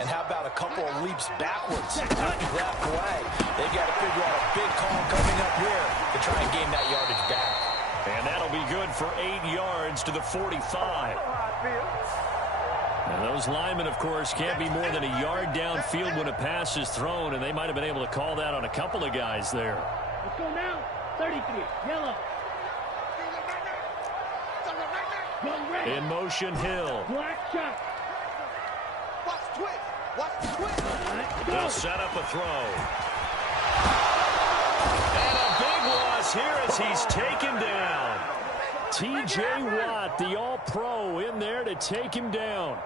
and how about a couple of leaps backwards after that play? They got to figure out a big call coming up here to try and gain that yardage back. And that'll be good for 8 yards to the 45. And those linemen, of course, can't be more than a yard downfield when a pass is thrown, and they might have been able to call that on a couple of guys there. Let's go now. 33, yellow. Go red. In motion, Hill. Black shot. Watch twitch. Watch the twitch. They'll set up a throw. And a big loss here as he's taken down. T.J. Watt, the all-pro, in there to take him down.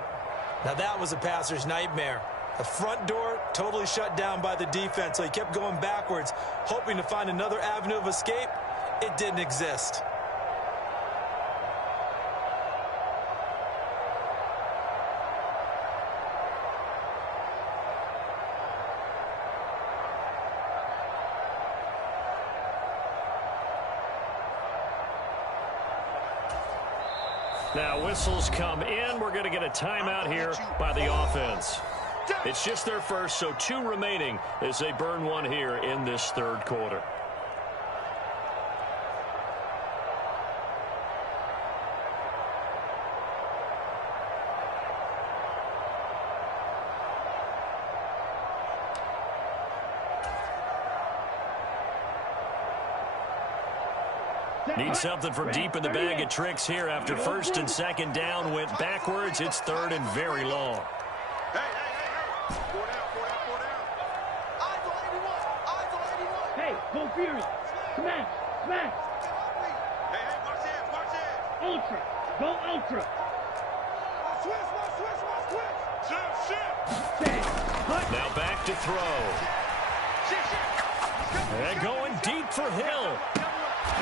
Now that was a passer's nightmare. The front door totally shut down by the defense, so he kept going backwards, hoping to find another avenue of escape. It didn't exist. Now whistles come in. We're going to get a timeout here by the offense. It's just their first, so 2 remaining as they burn one here in this third quarter. Need something from deep in the bag of tricks here after first and second down went backwards. It's third and very long. Hey. 4 down. Eyes on 81. Hey, go Fury. Smash. Hey, watch it. Ultra. Go ultra. Switch. Shift. Stand. Cut. Now back to throw. And going deep for Hill.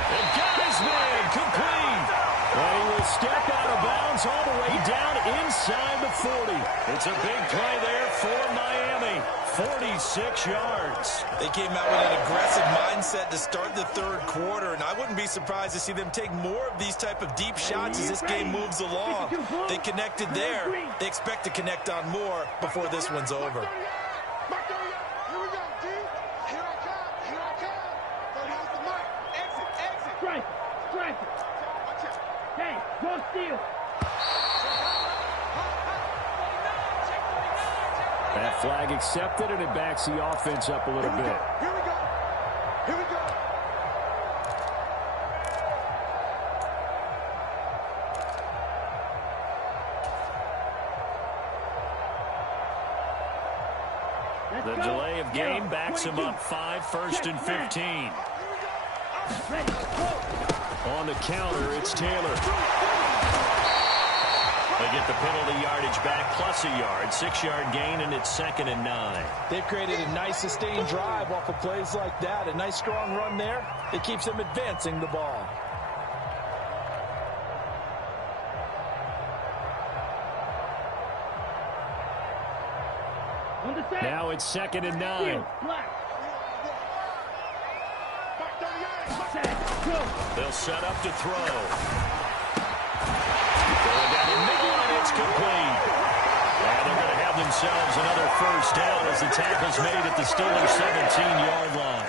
And Geisman complete. And he will step out of bounds all the way down inside the 40. It's a big play there for Miami. 46 yards. They came out with an aggressive mindset to start the third quarter, and I wouldn't be surprised to see them take more of these type of deep shots as this game moves along. They connected there. They expect to connect on more before this one's over. Here we go, D. Here I come. So here's the mic. Exit. Strike it. Watch it. Hey, go steal. That flag accepted, and it backs the offense up a little bit. Here we go. The delay of game backs him up 5, first and 15. Ready, go. On the counter, it's Taylor. They get the penalty yardage back plus a yard. 6-yard gain, and it's 2nd and 9. They've created a nice sustained drive off of plays like that. A nice strong run there. It keeps them advancing the ball. On the set. Now it's 2nd and 9. Steal. Black. Set. Go. They'll set up to throw. Going down the middle, and it's complete. And they're going to have themselves another first down as the tackle's made at the Steelers' 17-yard line.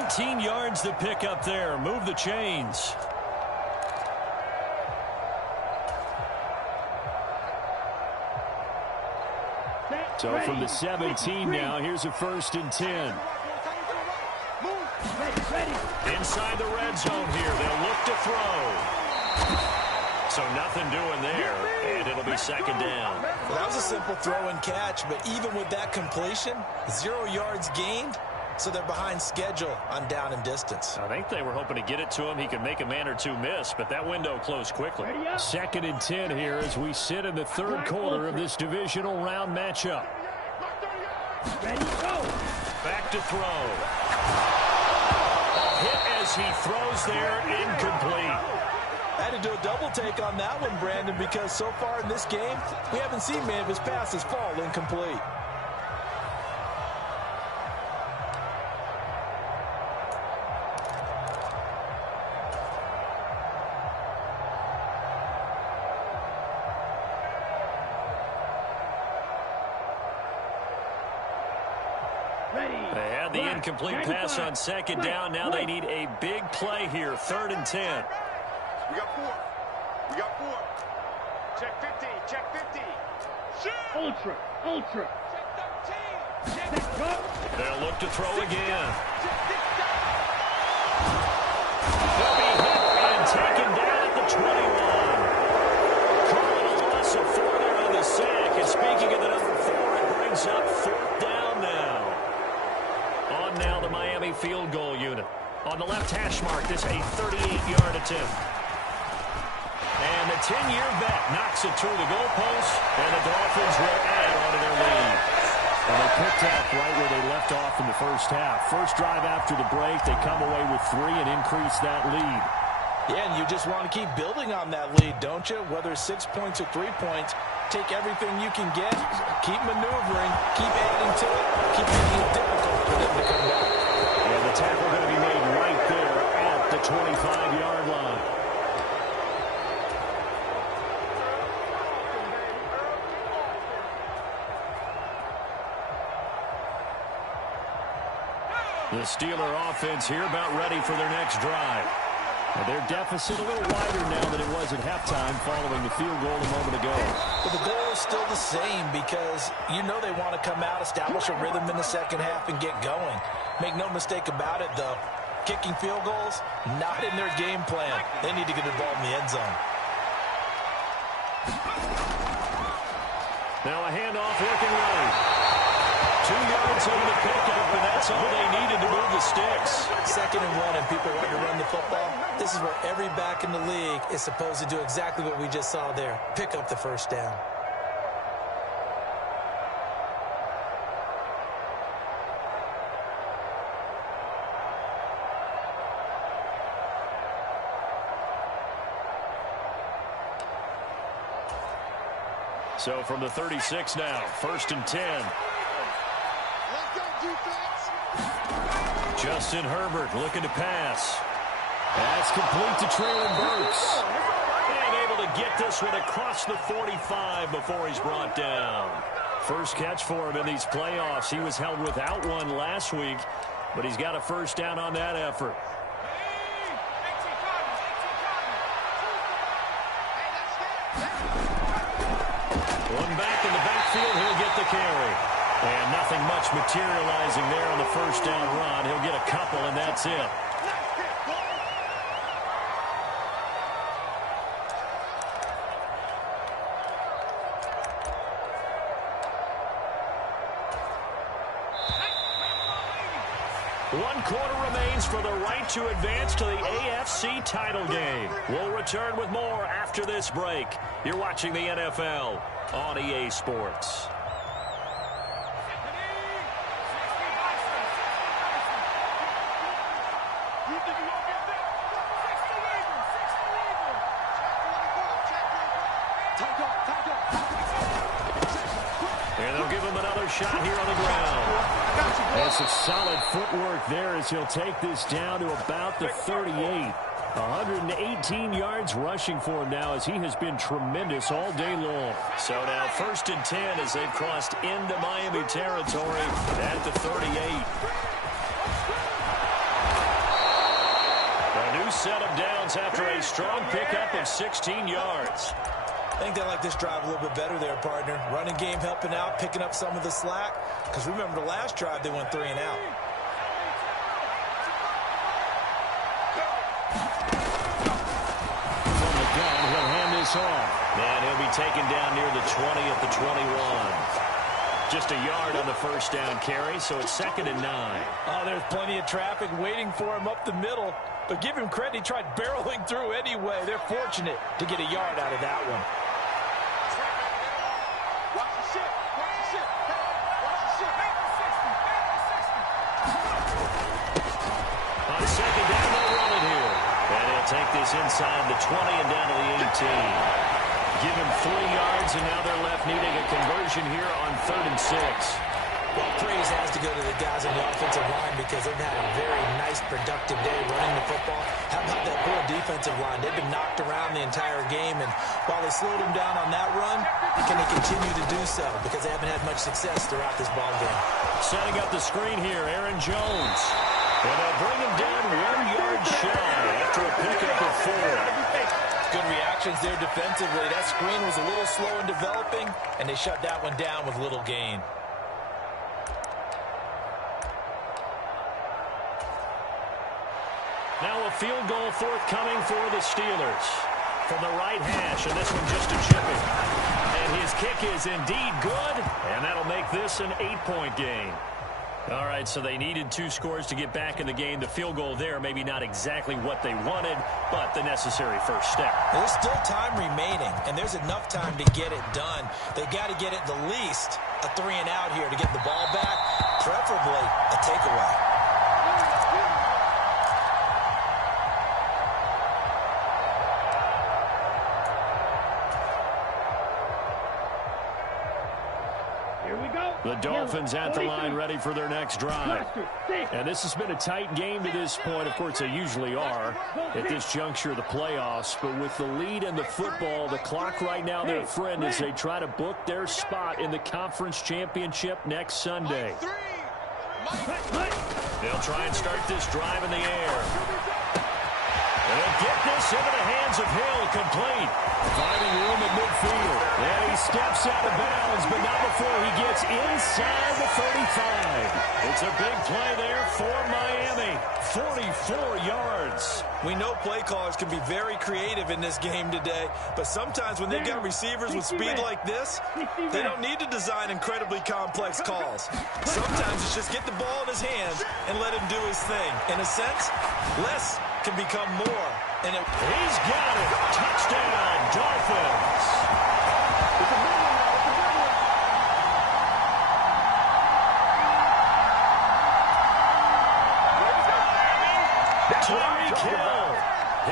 19 yards to pick up there. Move the chains. Set. So Ready. from the 17 Ready. now, here's a 1st and 10. Ready. Inside the red zone here. They'll look to throw. So nothing doing there, and it'll be 2nd down. Well, that was a simple throw and catch, but even with that completion, 0 yards gained, so they're behind schedule on down and distance. I think they were hoping to get it to him. He could make a man or two miss, but that window closed quickly. Ready up. 2nd and 10 here as we sit in the 3rd quarter of this divisional round matchup. Ready. Go. Back to throw. A hit as he throws there, incomplete. I had to do a double take on that one, Brandon, because so far in this game, we haven't seen many of his passes fall incomplete. Ready. They had the Black. incomplete 95. pass on 2nd Black. down. Now they Black. need a big play here, 3rd and 10. We got 4. We got 4. Check 50. Check 50. Shoot. Ultra. Ultra. Check 13. Check Set. Go. They'll look to throw again. Check 6. They'll be hit and taken down at the 21. Calling a loss of 4 there on the sack. And speaking of the number 4, it brings up 4th down now. On now the Miami field goal unit. On the left hash mark, this a 38-yard attempt. And the 10-year vet knocks it through the goalpost, and the Dolphins will add on to their lead. And they picked up right where they left off in the first half. First drive after the break, they come away with 3 and increase that lead. Yeah, and you just want to keep building on that lead, don't you? Whether it's 6 points or 3 points, take everything you can get, keep maneuvering, keep adding to it, keep making it difficult for them to come back. And the tackle going to be made right there at the 25-yard line. The Steeler offense here about ready for their next drive. And their deficit a little wider now than it was at halftime following the field goal a moment ago. But the goal is still the same because you know they want to come out, establish a rhythm in the second half, and get going. Make no mistake about it, though. Kicking field goals, not in their game plan. They need to get the ball in the end zone. Now a handoff looking right. 2 yards over the pickup, and that's all they needed to move the sticks. 2nd and 1, and people want to run the football. This is where every back in the league is supposed to do exactly what we just saw there. Pick up the first down. So from the 36 now, 1st and 10. Justin Herbert looking to pass. That's complete to Traylon Burks. And able to get this one across the 45 before he's brought down. First catch for him in these playoffs. He was held without one last week, but he's got a first down on that effort. One back in the backfield, he'll get the carry. And nothing much materializing there on the first down run. He'll get a couple, and that's it. 1 quarter remains for the right to advance to the AFC title game. We'll return with more after this break. You're watching the NFL on EA Sports. And they'll give him another shot here on the ground. That's some solid footwork there as he'll take this down to about the 38. 118 yards rushing for him now as he has been tremendous all day long. So now 1st and 10 as they've crossed into Miami territory at the 38. A new set of downs after a strong pickup of 16 yards. I think they like this drive a little bit better there, partner. Running game helping out, picking up some of the slack. Because remember the last drive, they went 3 and out. From the gun, he'll hand this off. And he'll be taken down near the 20 at the 21. Just a yard on the first down carry, so it's 2nd and 9. Oh, there's plenty of traffic waiting for him up the middle. But give him credit, he tried barreling through anyway. They're fortunate to get a yard out of that one. On 2nd down, they'll run it here. And he'll take this inside the 20 and down to the 18. Give him 3 yards, and now they're left needing a conversion here on 3rd and 6. Well, praise has to go to the guys on the offensive line because they've had a very nice, productive day running the football. How about that poor defensive line? They've been knocked around the entire game, and while they slowed them down on that run, can they continue to do so? Because they haven't had much success throughout this ball game. Setting up the screen here, Aaron Jones. And they'll bring him down 1 yard shy after a pickup of 4. Good reactions there defensively. That screen was a little slow in developing, and they shut that one down with little gain. Now a field goal forthcoming for the Steelers. From the right hash, and this one just a chipping. And his kick is indeed good, and that'll make this an 8-point game. All right, so they needed 2 scores to get back in the game. The field goal there, maybe not exactly what they wanted, but the necessary first step. There's still time remaining, and there's enough time to get it done. They've got to get it the least a 3 and out here to get the ball back, preferably a takeaway. The Dolphins at the line ready for their next drive. And this has been a tight game to this point. Of course, they usually are at this juncture of the playoffs. But with the lead in the football, the clock right now their friend as they try to book their spot in the conference championship next Sunday. They'll try and start this drive in the air. They'll get this into the hands of Hill, complete. Finding room at midfield. And he steps out of bounds, but not before he gets inside the 35. It's a big play there for Miami. 44 yards. We know play callers can be very creative in this game today, but sometimes when they've got receivers with speed like this, they don't need to design incredibly complex calls. Sometimes it's just get the ball in his hands and let him do his thing. In a sense, less can become more. And he's got it. Touchdown, Dolphins. Tyreek Hill,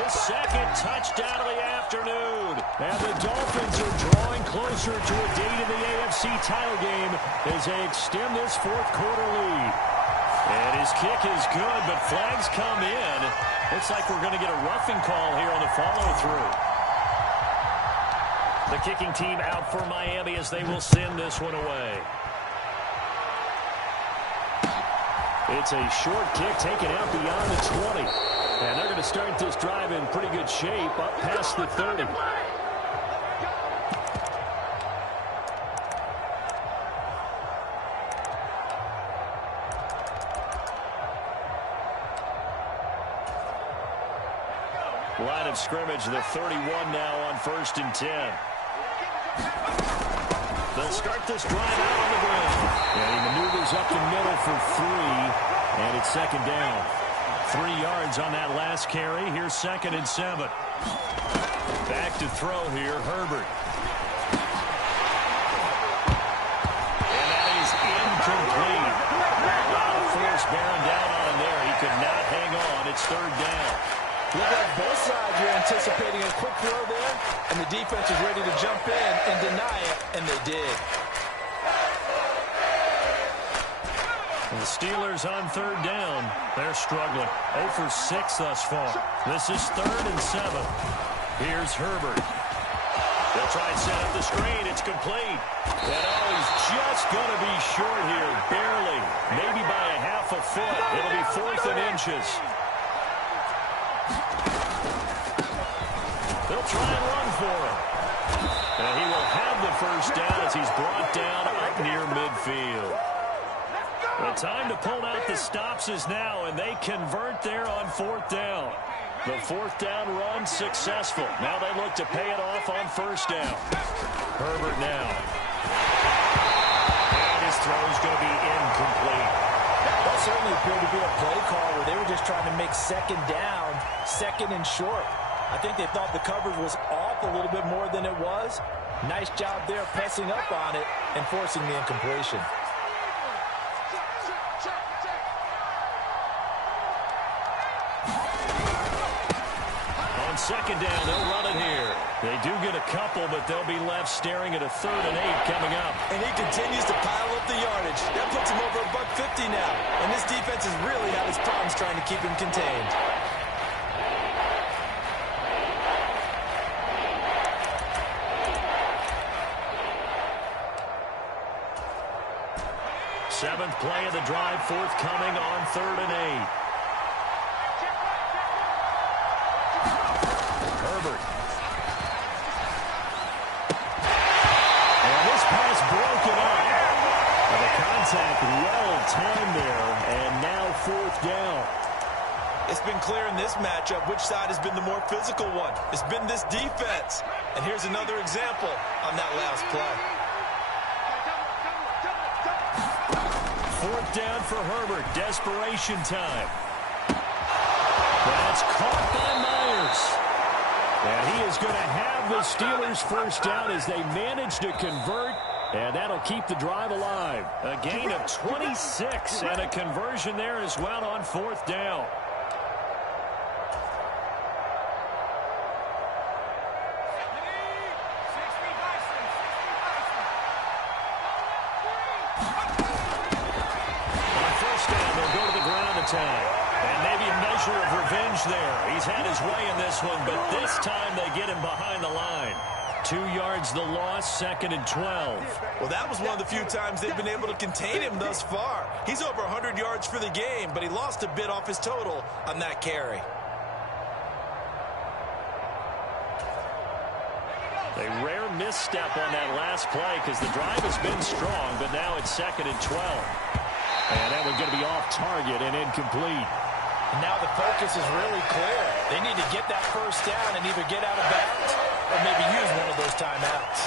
his 2nd touchdown of the afternoon. And the Dolphins are drawing closer to a date in the AFC title game as they extend this 4th quarter lead. And his kick is good, but flags come in. Looks like we're going to get a roughing call here on the follow-through. The kicking team out for Miami as they will send this one away. It's a short kick taken out beyond the 20. And they're going to start this drive in pretty good shape up past the 30. Line of scrimmage, the 31 now on 1st and 10. They'll start this drive out on the ground. And he maneuvers up the middle for 3. And it's second down. 3 yards on that last carry. Here's 2nd and 7. Back to throw here, Herbert. And that is incomplete. A lot of force bearing down on him there. He could not hang on. It's 3rd down. Look like both sides were anticipating a quick throw there, and the defense was ready to jump in and deny it, and they did. The Steelers on 3rd down. They're struggling. 0 for 6 thus far. This is 3rd and 7. Here's Herbert. They'll try and set up the screen. It's complete. And he's just going to be short here. Barely. Maybe by a half a foot. It'll be 4th and inches. They'll try and run for him. And he will have the 1st down as he's brought down up near midfield. The time to pull out the stops is now, and they convert there on 4th down. The 4th down run successful. Now they look to pay it off on 1st down. Herbert now. And his throw's going to be incomplete. That certainly appeared to be a play call where they were just trying to make 2nd down, 2nd and short. I think they thought the coverage was off a little bit more than it was. Nice job there pressing up on it and forcing the incompletion. On 2nd down, they'll run it here. They do get a couple, but they'll be left staring at a 3rd and 8 coming up. And he continues to pile up the yardage. That puts him over $150 now. And this defense has really had its problems trying to keep him contained. Seventh play of the drive, forthcoming on 3rd and 8. Herbert. And this pass broken up. And the contact well timed there, and now 4th down. It's been clear in this matchup which side has been the more physical one. It's been this defense. And here's another example on that last play. 4th down for Herbert. Desperation time. That's caught by Myers. And he is going to have the Steelers 1st down as they manage to convert. And that'll keep the drive alive. A gain of 26 and a conversion there as well on 4th down. And maybe a measure of revenge there. He's had his way in this one, but this time they get him behind the line. 2 yards the loss, 2nd and 12. Well, that was one of the few times they've been able to contain him thus far. He's over 100 yards for the game, but he lost a bit off his total on that carry. A rare misstep on that last play because the drive has been strong, but now it's 2nd and 12. And that one's going to be off target and incomplete. And now the focus is really clear. They need to get that 1st down and either get out of bounds or maybe use one of those timeouts.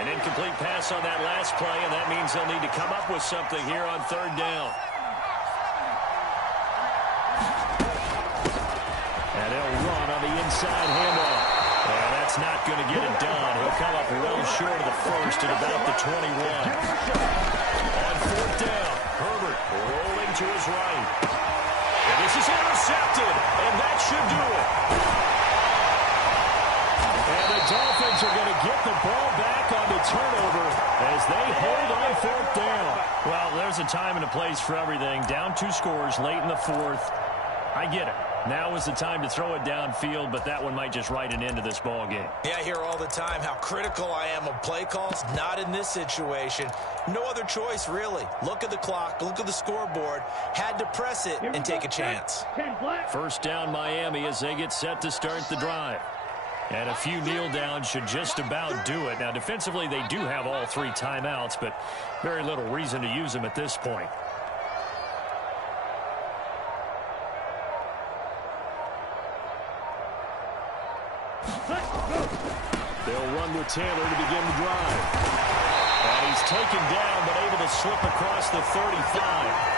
An incomplete pass on that last play, and that means they'll need to come up with something here on 3rd down. And they'll run on the inside handoff. And that's not going to get it done. He'll come up well short of the 1st at about the 21. On 4th down, Herbert rolling to his right. And this is intercepted, and that should do it. And the Dolphins are going to get the ball back on the turnover as they hold on 4th down. Well, there's a time and a place for everything. Down 2 scores late in the 4th. I get it. Now is the time to throw it downfield, but that one might just write an end to this ball game. Yeah, I hear all the time how critical I am of play calls. Not in this situation. No other choice, really. Look at the clock. Look at the scoreboard. Had to press it and take a chance. 1st down Miami as they get set to start the drive. And a few kneel downs should just about do it. Now, defensively, they do have all 3 timeouts, but very little reason to use them at this point. They'll run with Taylor to begin the drive. And he's taken down, but able to slip across the 35.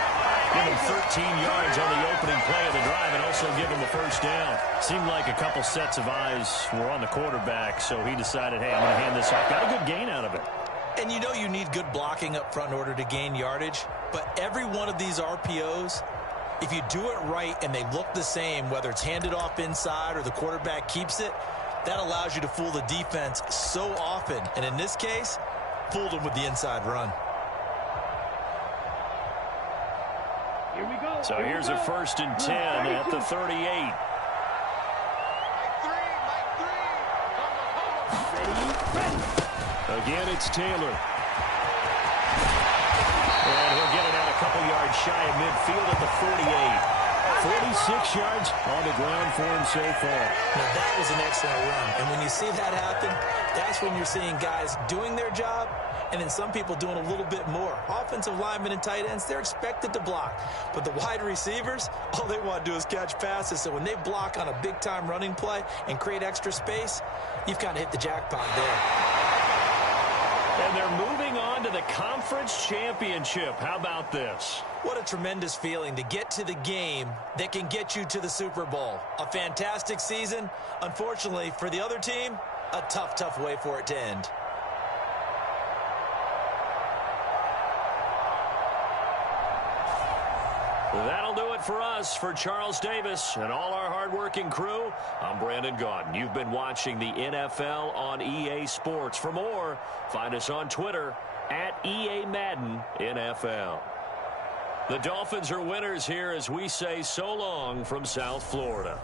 Give him 13 yards on the opening play of the drive and also give him the first down. Seemed like a couple sets of eyes were on the quarterback, so he decided, hey, I'm going to hand this off. Got a good gain out of it. And you know you need good blocking up front in order to gain yardage, but every one of these RPOs, if you do it right and they look the same, whether it's handed off inside or the quarterback keeps it, that allows you to fool the defense so often. And in this case, fooled them with the inside run. Here we go. So here's a 1st and 10 at the 38. Again, it's Taylor. And he'll get it out a couple yards shy of midfield at the 48. 46 yards on the ground for him so far. Now, that was an excellent run. And when you see that happen, that's when you're seeing guys doing their job and then some people doing a little bit more. Offensive linemen and tight ends, they're expected to block. But the wide receivers, all they want to do is catch passes. So when they block on a big-time running play and create extra space, you've kind of hit the jackpot there. And they're moving on to the conference championship. How about this? What a tremendous feeling to get to the game that can get you to the Super Bowl. A fantastic season. Unfortunately, for the other team, a tough, tough way for it to end. That'll do it for us. For Charles Davis and all our hardworking crew, I'm Brandon Gaudin. You've been watching the NFL on EA Sports. For more, find us on Twitter at EA Madden NFL. The Dolphins are winners here as we say so long from South Florida.